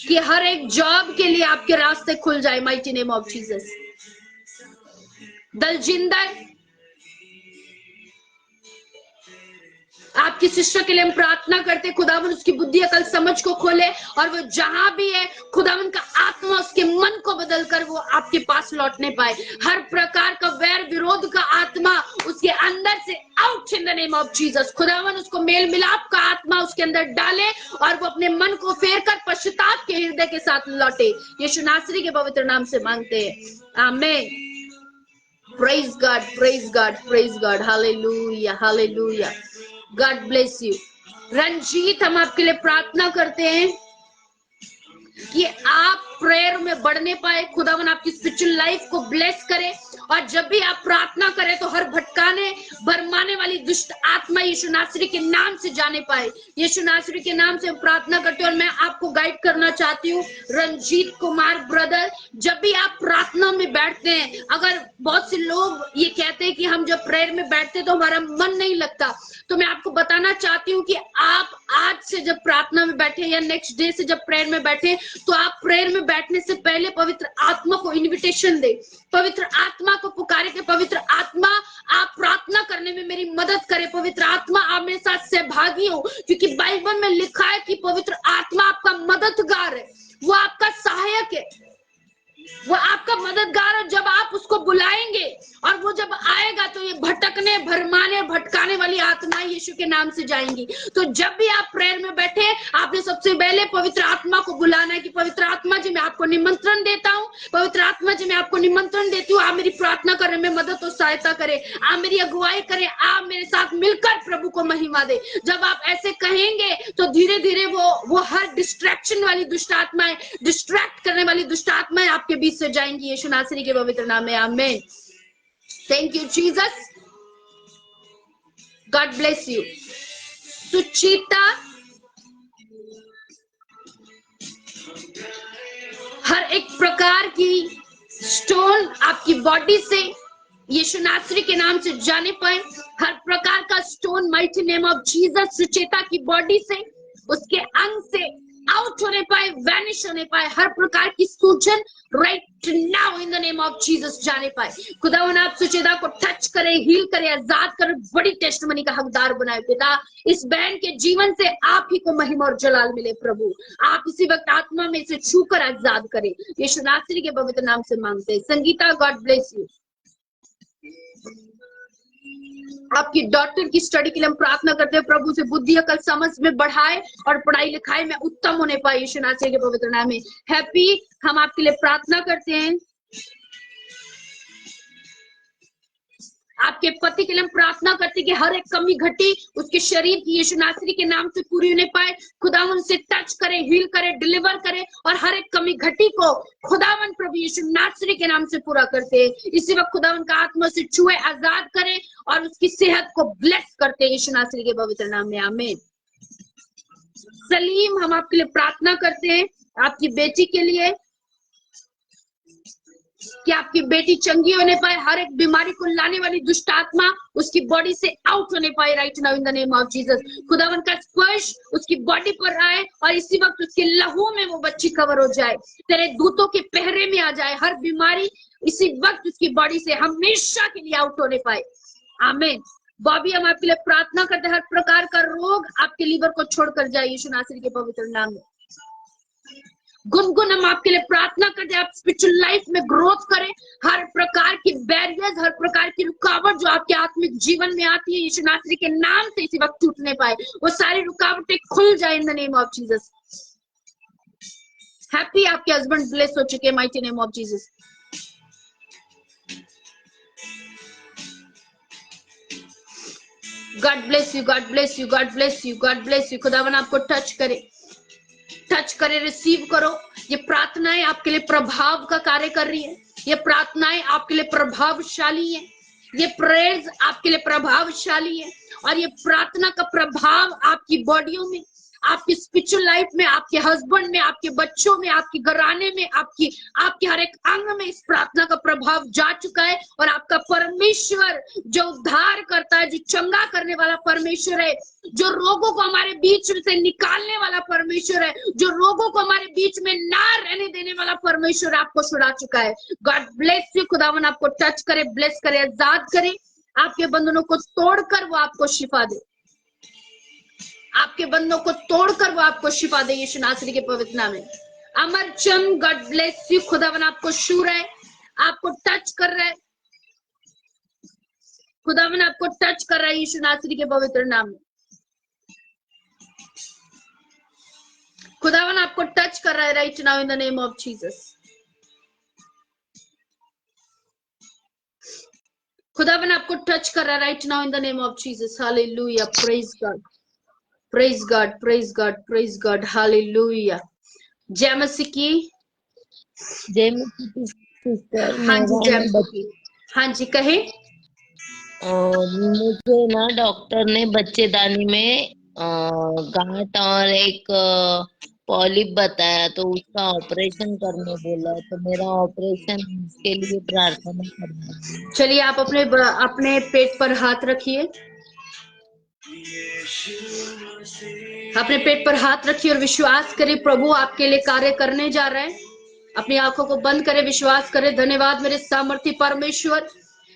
कि हर एक जॉब के लिए आपके रास्ते खुल जाए, mighty name of Jesus. Daljinder, आपकी सिस्टर के लिए हम प्रार्थना करते हैं, खुदावन उसकी बुद्धि अकल समझ को खोले और वो जहां भी है खुदावन का आत्मा उसके मन को बदल कर वो आपके पास लौटने पाए। हर प्रकार का वैर विरोध का आत्मा उसके अंदर से out in the name of Jesus. खुदावन उसको मेल मिलाप का आत्मा उसके अंदर डाले और वो अपने मन को फेर कर पश्चाताप के हृदय के साथ लौटे। यीशु नासरी के पवित्र नाम से मांगते हैं, आमीन। Praise God, praise God, praise God. Hallelujah, hallelujah. God bless you. Ranjit, हम आपके लिए प्रार्थना करते हैं कि आप प्रेयर में बढ़ने पाए, खुदावन आपकी स्पिरिचुअल लाइफ को ब्लेस करे और जब भी आप प्रार्थना करें तो हर भटकाने भरमाने वाली दुष्ट आत्मा यीशु नासरी के नाम से जाने पाए। यीशु नासरी के नाम से हम प्रार्थना करते हैं और मैं आपको गाइड करना चाहती हूँ रंजीत कुमार ब्रदर, जब भी आप प्रार्थना में बैठते हैं, अगर बहुत से लोग ये कहते हैं कि हम जब प्रेयर में बैठते हैं तो हमारा मन नहीं लगता, तो मैं आपको बताना चाहती हूँ कि आप आज से जब प्रार्थना में बैठे या नेक्स्ट डे से जब प्रेयर में बैठे तो आप प्रेयर में बैठने से पहले पवित्र आत्मा को इनविटेशन दे, पवित्र आत्मा को पुकारे कि पवित्र आत्मा आप प्रार्थना करने में मेरी मदद करे, पवित्र आत्मा आप मेरे साथ सहभागी हो, क्योंकि बाइबल में लिखा है कि पवित्र आत्मा आपका मददगार है, वो आपका सहायक है, वो आपका मददगार है। जब आप उसको बुलाएंगे और वो जब आएगा तो ये भटकने भरमाने भटकाने वाली आत्माएं यीशु के नाम से जाएंगी। तो जब भी आप प्रेयर में बैठे आपने सबसे पहले पवित्र आत्मा को बुलाना है कि पवित्र आत्मा जी मैं आपको निमंत्रण देता हूँ, पवित्र आत्मा जी मैं आपको निमंत्रण देती हूँ, आप मेरी प्रार्थना करने में मदद और सहायता करें, आप मेरी अगुवाई करें, आप मेरे साथ मिलकर प्रभु को महिमा दे। जब आप ऐसे कहेंगे तो धीरे धीरे वो हर डिस्ट्रैक्शन वाली दुष्ट आत्माएं, डिस्ट्रैक्ट करने वाली दुष्ट आत्माएं आपके बीच से जाएंगी यीशु नासरी के पवित्र नाम में, आमीन। Thank you Jesus, God bless you. Suchita, हर एक प्रकार की स्टोन आपकी बॉडी से यीशु नासरी के नाम से जाने पाए, हर प्रकार का stone mighty name of Jesus Sucheta की बॉडी से, उसके अंग से आउट होने पाए, वैनिश होने पाए, हर प्रकार की सूजन right now in the name of Jesus जाने पाए। खुदावन आप सुचेता को टच करे, हील करे, आजाद करे, बड़ी टेस्टमनी का हकदार बनाए पिता। इस बहन के जीवन से आप ही को महिमा और जलाल मिले प्रभु, आप इसी वक्त आत्मा में से छूकर आजाद करे, यीशु नासरी के पवित्र नाम से मांगते हैं। Sangeeta, God bless you. आपकी डॉक्टर की स्टडी के लिए हम प्रार्थना करते हैं, प्रभु से बुद्धि अकल समझ में बढ़ाए और पढ़ाई लिखाई में उत्तम होने पाए यीशु नासरी के पवित्र नाम में। हैप्पी, हम आपके लिए प्रार्थना करते हैं, आपके पति के लिए हम प्रार्थना करते हैं कि हर एक कमी घटी उसके शरीर की यीशु नासरी के नाम से पूरी होने पाए। खुदावन उनसे टच करे, हील करे, डिलीवर करे और हर एक कमी घटी को खुदावन प्रभु यीशु नासरी के नाम से पूरा करते हैं। इसी वक्त खुदावन का आत्मा से छुए, आजाद करे और उसकी सेहत को ब्लेस करते हैं यीशु नासरी के पवित्र नाम में, आमीन। सलीम, हम आपके लिए प्रार्थना करते हैं आपकी बेटी के लिए कि आपकी बेटी चंगी होने पाए, हर एक बीमारी को लाने वाली दुष्ट आत्मा उसकी बॉडी से आउट होने पाए right now in the name of Jesus. खुदावन का स्पर्श उसकी बॉडी पर आए और इसी वक्त उसके लहू में वो बच्ची कवर हो जाए, तेरे दूतों के पहरे में आ जाए, हर बीमारी इसी वक्त उसकी बॉडी से हमेशा के लिए आउट होने पाए, आमीन। बॉबी, हम आपके लिए प्रार्थना करते हैं हर प्रकार का रोग आपके लीवर को छोड़कर जाए यीशु नासरी के पवित्र नाम में। गुनगुन, हम आपके लिए प्रार्थना करते हैं आप स्पिरिचुअल लाइफ में ग्रोथ करें, हर प्रकार की बैरियर्स, हर प्रकार की रुकावट जो आपके आत्मिक जीवन में आती है यीशु नासरी के नाम से इसी वक्त टूटने पाए, वो सारी रुकावटें खुल जाए इन the name of Jesus. Happy, आपके हस्बैंड ब्लेस हो चुके हैं mighty name of Jesus. God bless you, God bless you, God bless you, God bless you. खुदावन आपको टच करे, टच करे, रिसीव करो। ये प्रार्थनाएं आपके लिए प्रभाव का कार्य कर रही है, ये प्रार्थनाएं आपके लिए प्रभावशाली है, ये प्रेयर्स आपके लिए प्रभावशाली है और ये प्रार्थना का प्रभाव आपकी बॉडियों में, आपकी स्पिरिचुअल लाइफ में, आपके हस्बैंड में, आपके बच्चों में, आपके घराने में, आपके हर एक अंग में इस प्रार्थना का प्रभाव जा चुका है और आपका परमेश्वर जो उद्धार करता है, जो चंगा करने वाला परमेश्वर है, जो रोगों को हमारे बीच से निकालने वाला परमेश्वर है, जो रोगों को हमारे बीच में ना रहने देने वाला परमेश्वर आपको छुड़ा चुका है। God bless you. खुदावन आपको टच करे, ब्लेस करे, आजाद करे, आपके बंधनों को तोड़कर वो आपको शिफा दे। आपके बंधनों को तोड़कर वो आपको शिफा दे यीशु नासरी के पवित्र नाम में। Amarchand, God bless you. खुदावन आपको छू रहा है, आपको टच कर रहा है। खुदावन आपको टच कर रहा है यीशु नासरी के पवित्र नाम में। खुदावन आपको टच कर रहा है right now in the name of Jesus. खुदावन आपको टच कर रहा है right now in the name of Jesus. Hallelujah, praise God, praise God, praise God, praise God. Hallelujah. जय मसीह की। जय मसीह सिस्टर। हाँ जी, मेरा जय ना मसीह की। हाँ जी, कहे। मुझे ना डॉक्टर ने बच्चेदानी में गांठ और एक पॉलिप बताया, तो उसका ऑपरेशन करने बोला है। तो मेरा ऑपरेशन, इसके लिए प्रार्थना करना है। चलिए आप अपने पेट पर हाथ रखिए, अपने पेट पर हाथ रखिए और विश्वास करें प्रभु आपके लिए कार्य करने जा रहे हैं। अपनी आंखों को बंद करें, विश्वास करें। धन्यवाद मेरे सामर्थी परमेश्वर,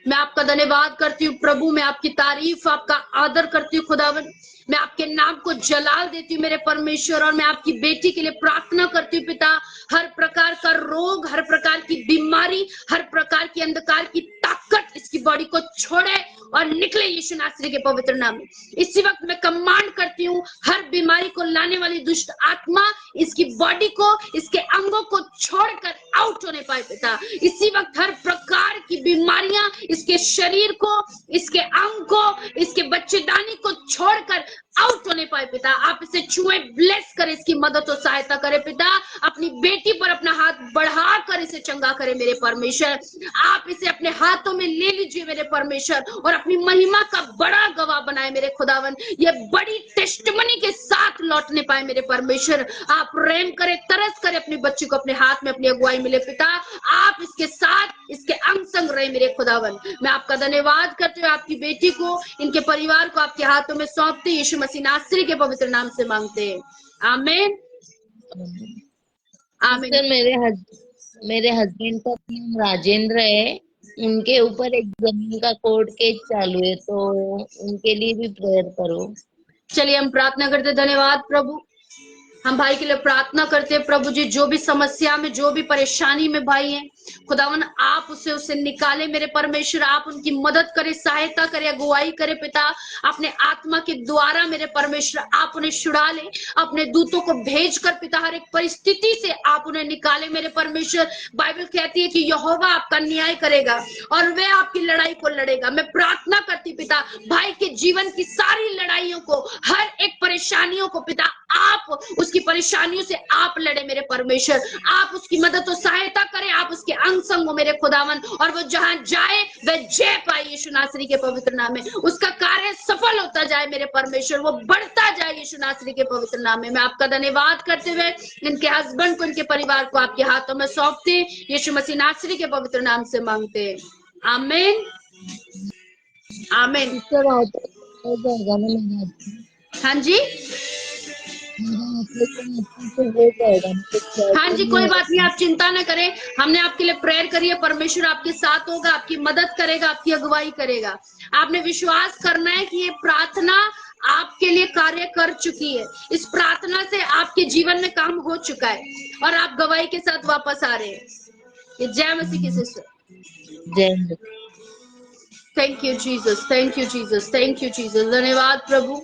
मैं आपका धन्यवाद करती हूँ प्रभु, मैं आपकी तारीफ, आपका आदर करती हूँ खुदावन। मैं आपके नाम को जलाल देती हूँ मेरे परमेश्वर, और मैं आपकी बेटी के लिए प्रार्थना करती हूँ पिता। हर प्रकार का रोग, हर प्रकार की बीमारी, हर प्रकार की अंधकार की ताकत इसकी बॉडी को छोड़े और निकले यीशु नासरी के पवित्र नाम में। इसी वक्त मैं कमांड करती हूँ, हर बीमारी को लाने वाली दुष्ट आत्मा इसकी बॉडी को, इसके अंगों को छोड़कर आउट होने पाए पिता। इसी वक्त हर प्रकार की बीमारियां इसके शरीर को, इसके अंग को, इसके बच्चेदानी को छोड़कर आउट होने पाए पिता। आप इसे छुए, ब्लेस करें, इसकी मदद और सहायता करें पिता। अपनी बेटी पर अपना हाथ बढ़ाकर इसे चंगा करें मेरे परमेश्वर। आप इसे अपने हाथों में ले लीजिए मेरे परमेश्वर, और अपनी महिमा का बड़ा गवाह बनाए मेरे खुदावन। ये बड़ी टेस्टमनी के साथ लौटने पाए मेरे परमेश्वर। आप प्रेम करें, तरस करें अपनी बच्ची को अपने हाथ में अपनी अगुवाई मिले पिता। आप इसके साथ, इसके अंग संग रहे मेरे खुदावन। मैं आपका धन्यवाद करते हुए आपकी बेटी को, इनके परिवार को आपके हाथों में सौंपते यीशु मसीह नासरी के पवित्र नाम से मांगते हैं, आमीन, आमीन। सिस्टर, मेरे हस्बैंड का नाम राजेंद्र है। उनके ऊपर एक जमीन का कोर्ट केस चालू है, तो उनके लिए भी प्रेयर करो। चलिए हम प्रार्थना करते, धन्यवाद प्रभु। हम भाई के लिए प्रार्थना करते हैं प्रभु जी, जो भी समस्या में, जो भी परेशानी में भाई है खुदावन, आप उसे निकाले मेरे परमेश्वर। आप उनकी मदद करें, सहायता करें, अगुवाई करें पिता। अपने आत्मा के द्वारा मेरे परमेश्वर आप उन्हें छुड़ा ले, अपने दूतों को भेज कर पिता हर एक परिस्थिति से आप उन्हें निकाले मेरे परमेश्वर। बाइबल कहती है कि यहोवा आपका न्याय करेगा और वह आपकी लड़ाई को लड़ेगा। मैं प्रार्थना करती पिता, भाई के जीवन की सारी लड़ाइयों को, हर एक परेशानियों को पिता, आप उसकी परेशानियों से आप लड़े मेरे परमेश्वर। आप उसकी मदद और सहायता करें, आप उसके अंग संग हो मेरे खुदावन, और वो जहां जाए वह जय पाए यीशु नासरी के पवित्र नाम में। उसका कार्य सफल होता जाए मेरे परमेश्वर, वो बढ़ता जाए यीशु नासरी के पवित्र नाम में। मैं आपका धन्यवाद करते हुए इनके हस्बैंड को, इनके परिवार को आपके हाथों में सौंपते यीशु मसीह नासरी के पवित्र नाम से मांगते हैं, आमीन, आमीन। सिस्टर, हो जाएगा ना मेरा? हाँ जी, ऑपरेशन अच्छे से हो जाएगा ना? कुछ हाँ जी, प्रॉब्लम कोई नहीं बात नहीं, होगी? आप चिंता न करें। हमने आपके लिए प्रेयर करी है, परमेश्वर आपके साथ होगा, आपकी मदद करेगा, आपकी अगुवाई करेगा। आपने विश्वास करना है कि ये प्रार्थना आपके लिए कार्य कर चुकी है। इस प्रार्थना से आपके जीवन में काम हो चुका है और आप गवाही के साथ वापस आ रहे हैं। ये जय मसीह की सिस्टर। जय मसीह। Thank you Jesus, thank you Jesus, thank you Jesus. धन्यवाद प्रभु,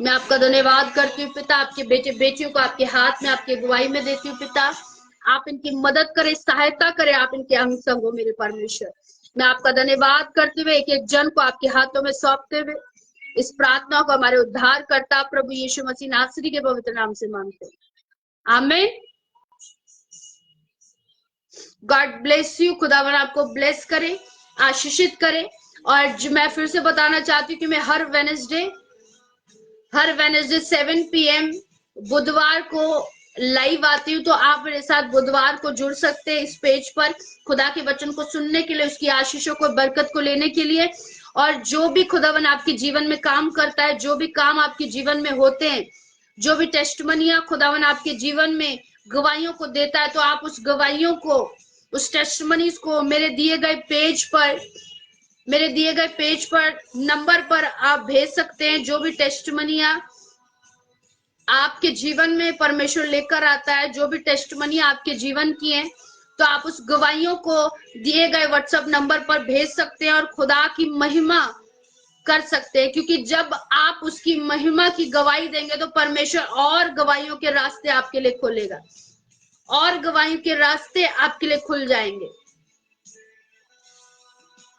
मैं आपका धन्यवाद करती हूँ पिता। आपके बेटे बेटियों को आपके हाथ में, आपकी अगुवाई में देती हूँ पिता। आप इनकी मदद करें, सहायता करें, आप इनके अंग संग हो मेरे परमेश्वर। मैं आपका धन्यवाद करते हुए एक एक जन को आपके हाथों में सौंपते हुए इस प्रार्थना को हमारे उद्धार करता प्रभु यीशु मसीह नासरी के पवित्र नाम से मांगते हैं, आमीन। God bless you. खुदावन आपको ब्लेस करे, आशीषित करे। और मैं फिर से बताना चाहती हूँ कि मैं हर वेडनेसडे 7 PM बुधवार को लाइव आती हूँ, तो आप मेरे साथ बुधवार को जुड़ सकते हैं इस पेज पर, खुदा के वचन को सुनने के लिए, उसकी आशीषों को, बरकत को लेने के लिए। और जो भी खुदावन आपके जीवन में काम करता है, जो भी काम आपके जीवन में होते हैं, जो भी टेस्टमनियां खुदावन आपके जीवन में गवाहियों को देता है, तो आप उस गवाहियों को, उस टेस्टमनीज को मेरे दिए गए पेज पर नंबर पर आप भेज सकते हैं। जो भी टेस्टमनियां आपके जीवन में परमेश्वर लेकर आता है। जो भी टेस्टमनी आपके जीवन की है, तो आप उस गवाहियों को दिए गए व्हाट्सएप नंबर पर भेज सकते हैं और खुदा की महिमा कर सकते हैं, क्योंकि जब आप उसकी महिमा की गवाही देंगे तो परमेश्वर और गवाहियों के रास्ते आपके लिए खोलेगा, और गवाहियों के रास्ते आपके लिए खुल जाएंगे,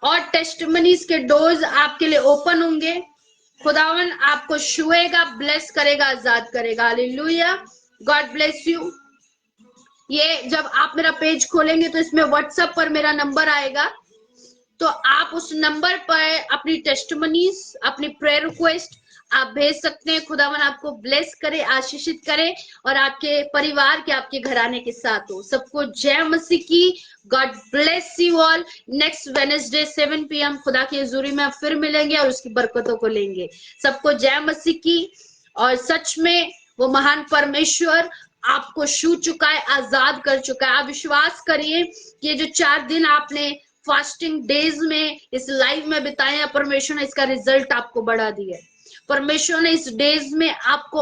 और टेस्टमनीज के डोर्स आपके लिए ओपन होंगे। खुदावन आपको छुएगा, ब्लेस करेगा, आजाद करेगा। Hallelujah, God bless you. ये जब आप मेरा पेज खोलेंगे तो इसमें व्हाट्सएप पर मेरा नंबर आएगा, तो आप उस नंबर पर अपनी टेस्टमनीज, अपनी प्रेयर रिक्वेस्ट आप भेज सकते हैं। खुदावन आपको ब्लेस करे, आशीषित करे, और आपके परिवार के, आपके घराने के साथ हो। सबको जय मसीह की। God bless you all. Next Wednesday 7 PM खुदा की हजूरी में फिर मिलेंगे और उसकी बरकतों को लेंगे। सबको जय मसीह की। और सच में वो महान परमेश्वर आपको छू चुका है, आजाद कर चुका है। आप विश्वास करिए कि ये जो 4 दिन आपने फास्टिंग डेज में इस लाइव में बिताए हैं, परमेश्वर ने इसका रिजल्ट आपको बढ़ा दिया है। परमेश्वर ने इस डेज में आपको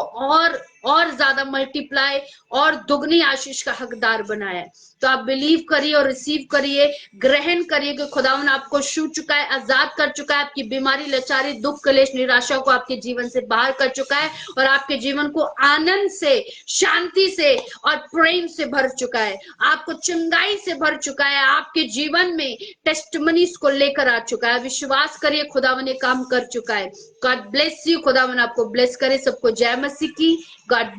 और ज्यादा मल्टीप्लाई और दुगनी आशीष का हकदार बनाया है। तो आप बिलीव करिए और रिसीव करिए, ग्रहण करिए कि खुदावन आपको छू चुका है, आजाद कर चुका है। आपकी बीमारी, लाचारी, दुख, कलेश, निराशा को आपके जीवन से बाहर कर चुका है, और आपके जीवन को आनंद से, शांति से और प्रेम से भर चुका है। आपको चंगाई से भर चुका है। आपके जीवन में टेस्टमनीज को लेकर आ चुका है। विश्वास करिए, खुदावन ने काम कर चुका है। God bless you. खुदावन आपको ब्लेस करे। सबको जय मसीह की। गॉड